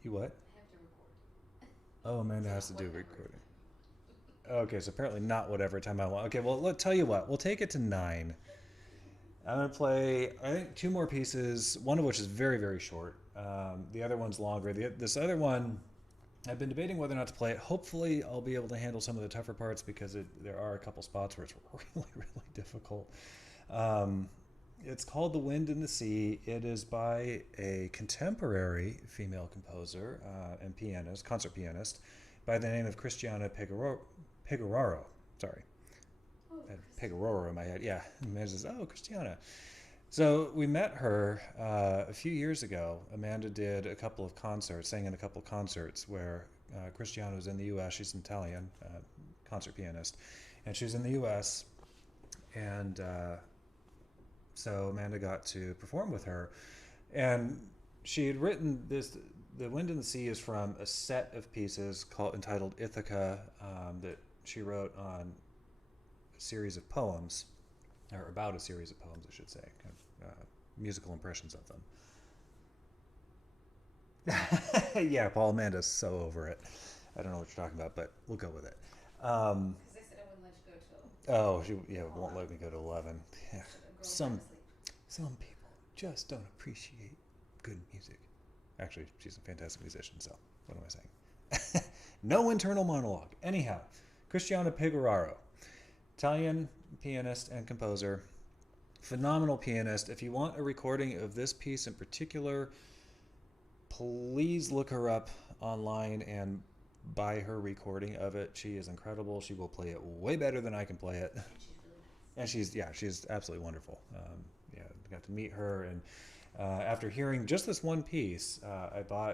You what? I have to record. Oh, Amanda So has to do whatever recording. time you want. Okay, so apparently not whatever time I want. Okay, well, let's tell you what. We'll take it to 9. I'm going to play, I think, 2 more pieces, one of which is very, very short. The other one's longer. This other one, I've been debating whether or not to play it. Hopefully, I'll be able to handle some of the tougher parts because there are a couple spots where it's really, really difficult. It's called The Wind and the Sea. It is by a contemporary female composer and pianist, concert pianist, by the name of Christiana Pegoraro. Sorry. I had Pegoraro in my head. Yeah. And Amanda says, oh, Christiana. So we met her a few years ago. Amanda did a couple of concerts, sang in a couple of concerts where Christiana was in the U.S. She's an Italian concert pianist. And she was in the U.S. And so Amanda got to perform with her. And she had written this. The Wind and the Sea is from a set of pieces entitled Ithaca that she wrote on a series of poems, or about a series of poems, I should say, kind of musical impressions of them. Yeah, Paul, Amanda's so over it. I don't know what you're talking about, but we'll go with it. Because I said I wouldn't let you go till. Oh, she won't let me go to 11. Yeah. Some people just don't appreciate good music. Actually, she's a fantastic musician, so what am I saying? No internal monologue. Anyhow, Christiana Pegoraro, Italian pianist and composer, phenomenal pianist. If you want a recording of this piece in particular, please look her up online and buy her recording of it. She is incredible. She will play it way better than I can play it. And she's really nice. And she's absolutely wonderful. Got to meet her, and after hearing just this one piece,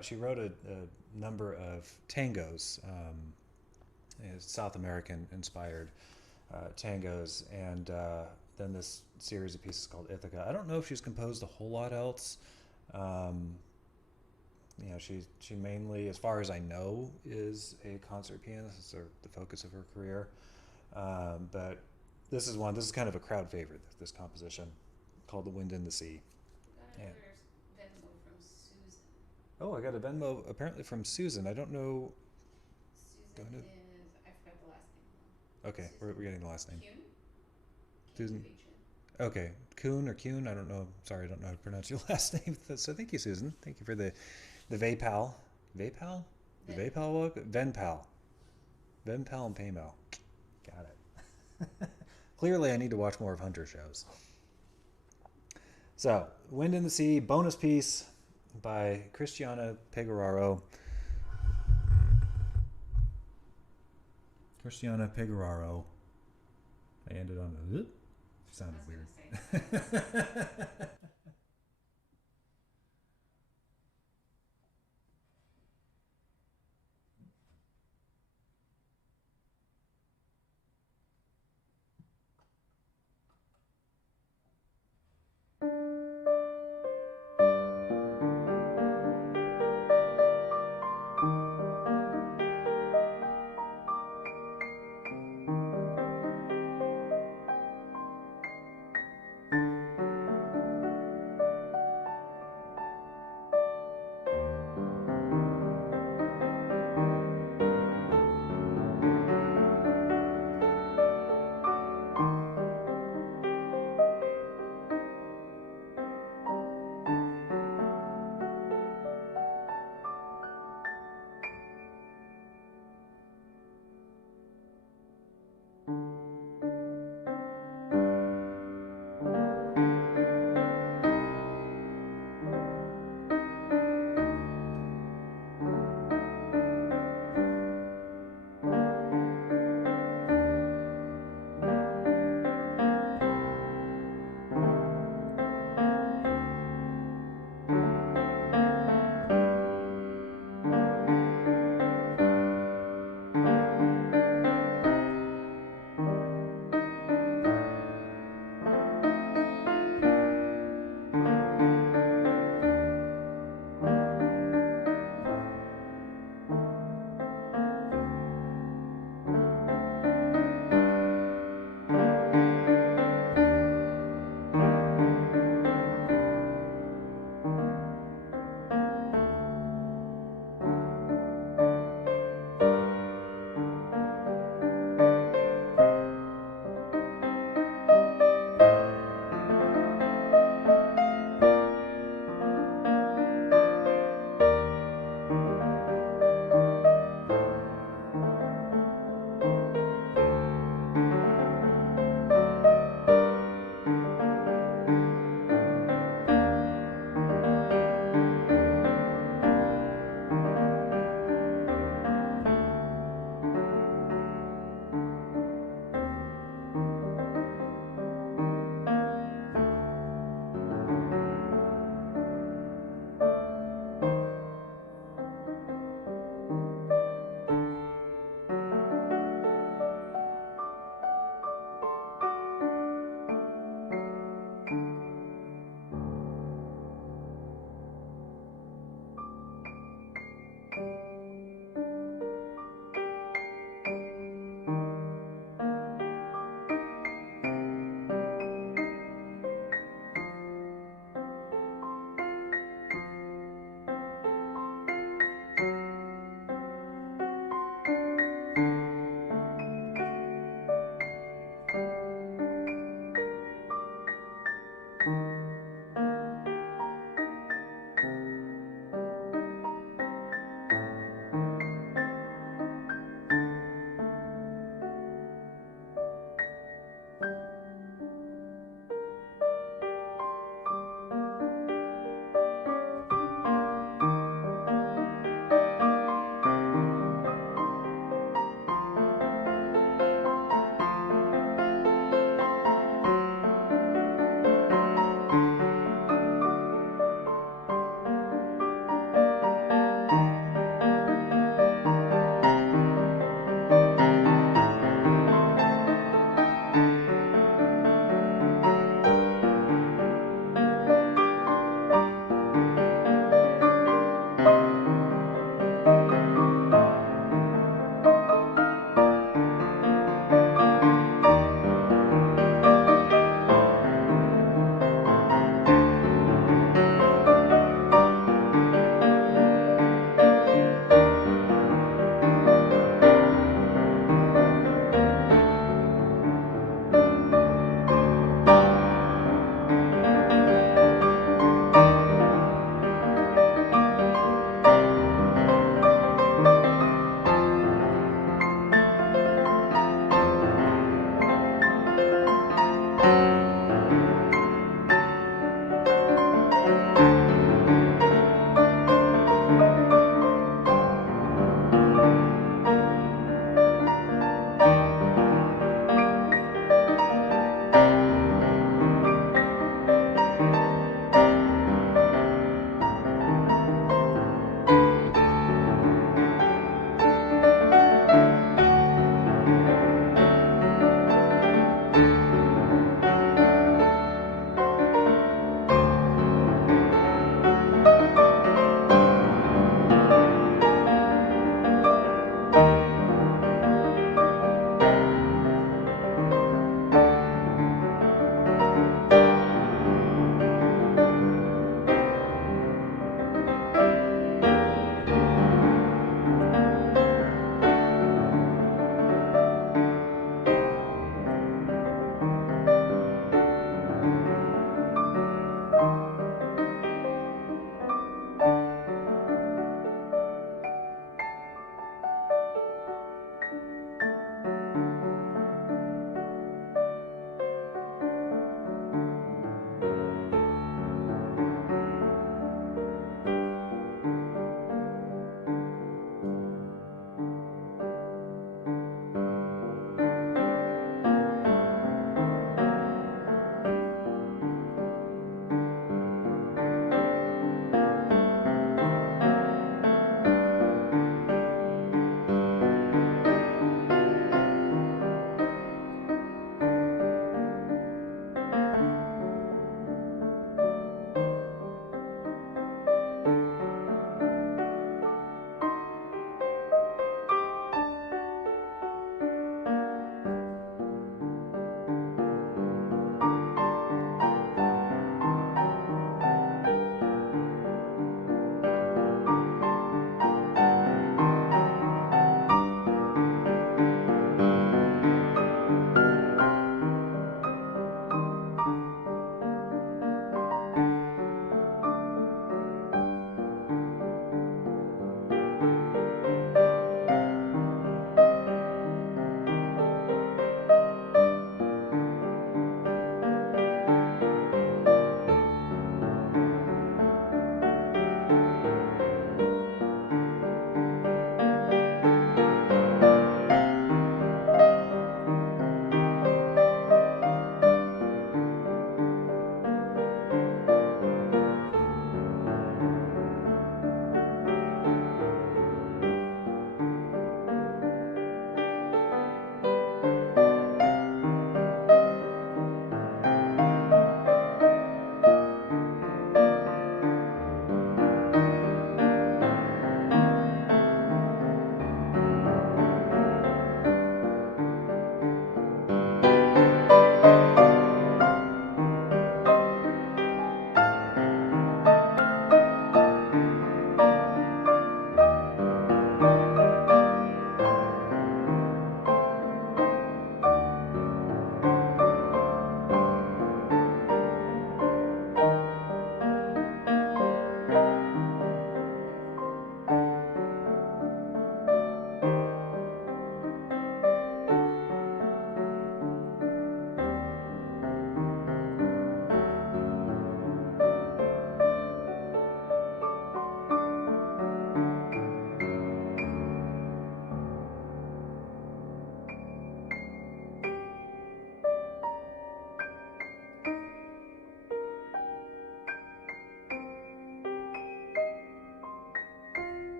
she wrote a number of tangos, South American inspired tangos, and then this series of pieces called Ithaca. I don't know if she's composed a whole lot else. She mainly, as far as I know, is a concert pianist. It's the focus of her career. But this is kind of a crowd favorite, this composition called The Wind and the Sea. Got another Venmo from Susan. Oh, I got a Venmo apparently from Susan. I don't know. Susan is, I forgot the last name. Okay, we're getting the last name. Kuhn? Susan. Kuhn. Okay, Kuhn or Kuhn. I don't know. Sorry, I don't know how to pronounce your last name. So thank you, Susan. Thank you for the Vapal. Vapal? The Vapal book? Venpal. Venpal and Paymo. Got it. Clearly, I need to watch more of Hunter shows. So, Wind in the Sea, bonus piece by Christiana Pegoraro. Christiana Pegoraro. I ended on a... Sounded weird.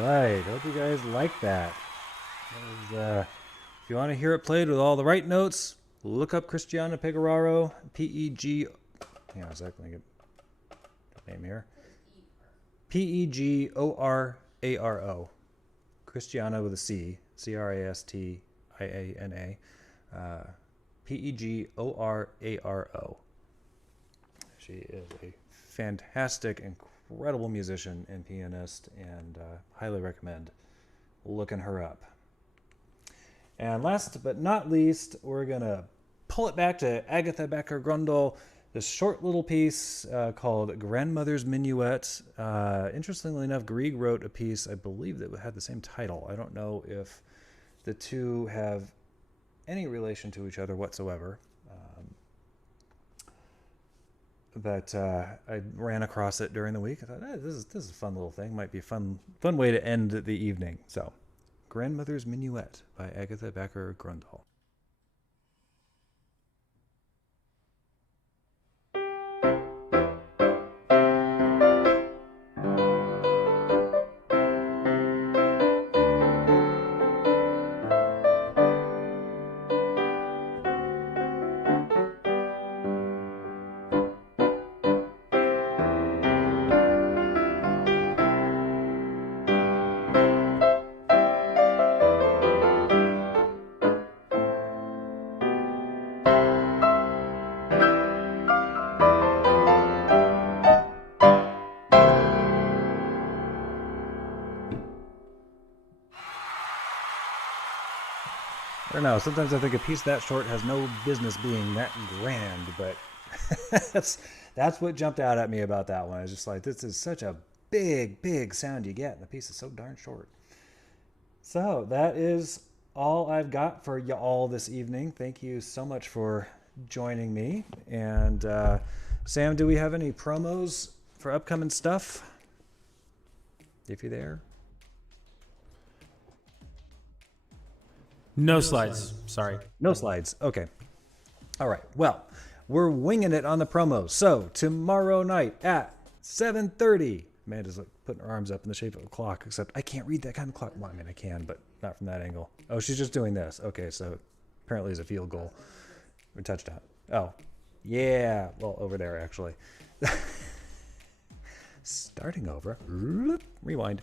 right. Hope you guys like that. If you want to hear it played with all the right notes, look up Cristiano Pecoraro, P-E-G... Hang on a second, let me get the name here. P-E-G-O-R-A-R-O. Cristiano with a C. C-R-A-S-T-I-A-N-A. P-E-G-O-R-A-R-O. She is a fantastic, incredible musician and pianist, and highly recommend looking her up. And last but not least, we're going to pull it back to Agatha Becker Grundahl, this short little piece called Grandmother's Minuet. Interestingly enough, Grieg wrote a piece, I believe, that had the same title. I don't know if the two have any relation to each other whatsoever. But I ran across it during the week. I thought, this is a fun little thing. Might be a fun way to end the evening. So, Grandmother's Minuet by Agatha Becker Grundahl. I don't know. Sometimes I think a piece that short has no business being that grand, but that's what jumped out at me about that one. I was just like, this is such a big sound you get, and the piece is so darn short. So that is all I've got for you all this evening. Thank you so much for joining me. And Sam, do we have any promos for upcoming stuff? If you're there. No slides. Sorry. No slides. Okay. All right. Well, we're winging it on the promos. So tomorrow night at 7:30, Amanda's like putting her arms up in the shape of a clock, except I can't read that kind of clock. Well, I mean, I can, but not from that angle. Oh, she's just doing this. Okay, so apparently it's a field goal or touchdown. Oh, yeah. Well, over there, actually. Starting over. Rewind.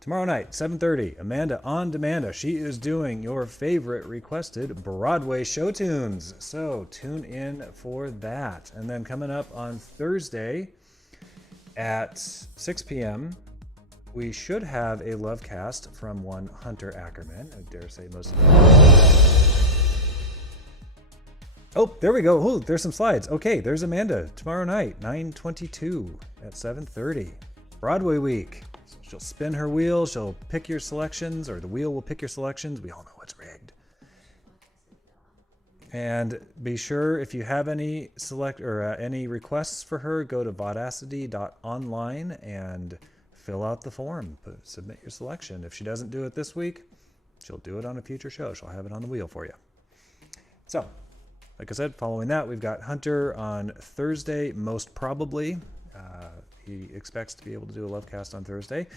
Tomorrow night, 7:30, Amanda on Demand. She is doing your favorite requested Broadway show tunes. So tune in for that. And then coming up on Thursday at 6 p.m., we should have a love cast from one Hunter Ackerman. I dare say most of them. Oh, there we go. Oh, there's some slides. Okay, there's Amanda tomorrow night, 9:22 at 7:30. Broadway week. She'll spin her wheel, she'll pick your selections, or the wheel will pick your selections. We all know it's rigged. And be sure, if you have any any requests for her, go to Vaudacity.online and fill out the form. Submit your selection. If she doesn't do it this week, she'll do it on a future show. She'll have it on the wheel for you. So, like I said, following that, we've got Hunter on Thursday, most probably. He expects to be able to do a love cast on Thursday.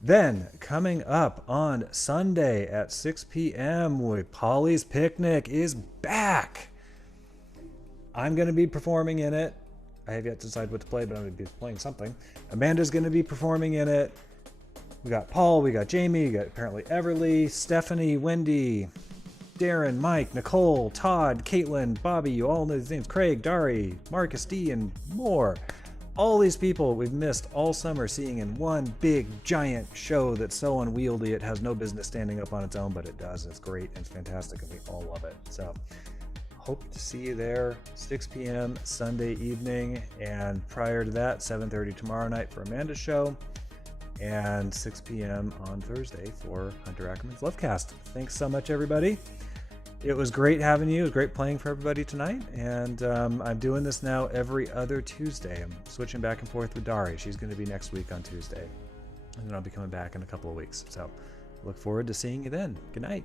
Then, coming up on Sunday at 6 p.m., Polly's Picnic is back. I'm going to be performing in it. I have yet to decide what to play, but I'm going to be playing something. Amanda's going to be performing in it. We got Paul, we got Jamie, we got apparently Everly, Stephanie, Wendy, Darren, Mike, Nicole, Todd, Caitlin, Bobby, you all know these names, Craig, Dari, Marcus D, and more. All these people we've missed all summer seeing in one big giant show that's so unwieldy it has no business standing up on its own, but it does. It's great and it's fantastic and we all love it. So hope to see you there 6 p.m. Sunday evening, and prior to that 7:30 tomorrow night for Amanda's show, and 6 p.m. on Thursday for Hunter Ackerman's Lovecast. Thanks so much, everybody. It was great having you. It was great playing for everybody tonight. And I'm doing this now every other Tuesday. I'm switching back and forth with Dari. She's going to be next week on Tuesday. And then I'll be coming back in a couple of weeks. So look forward to seeing you then. Good night.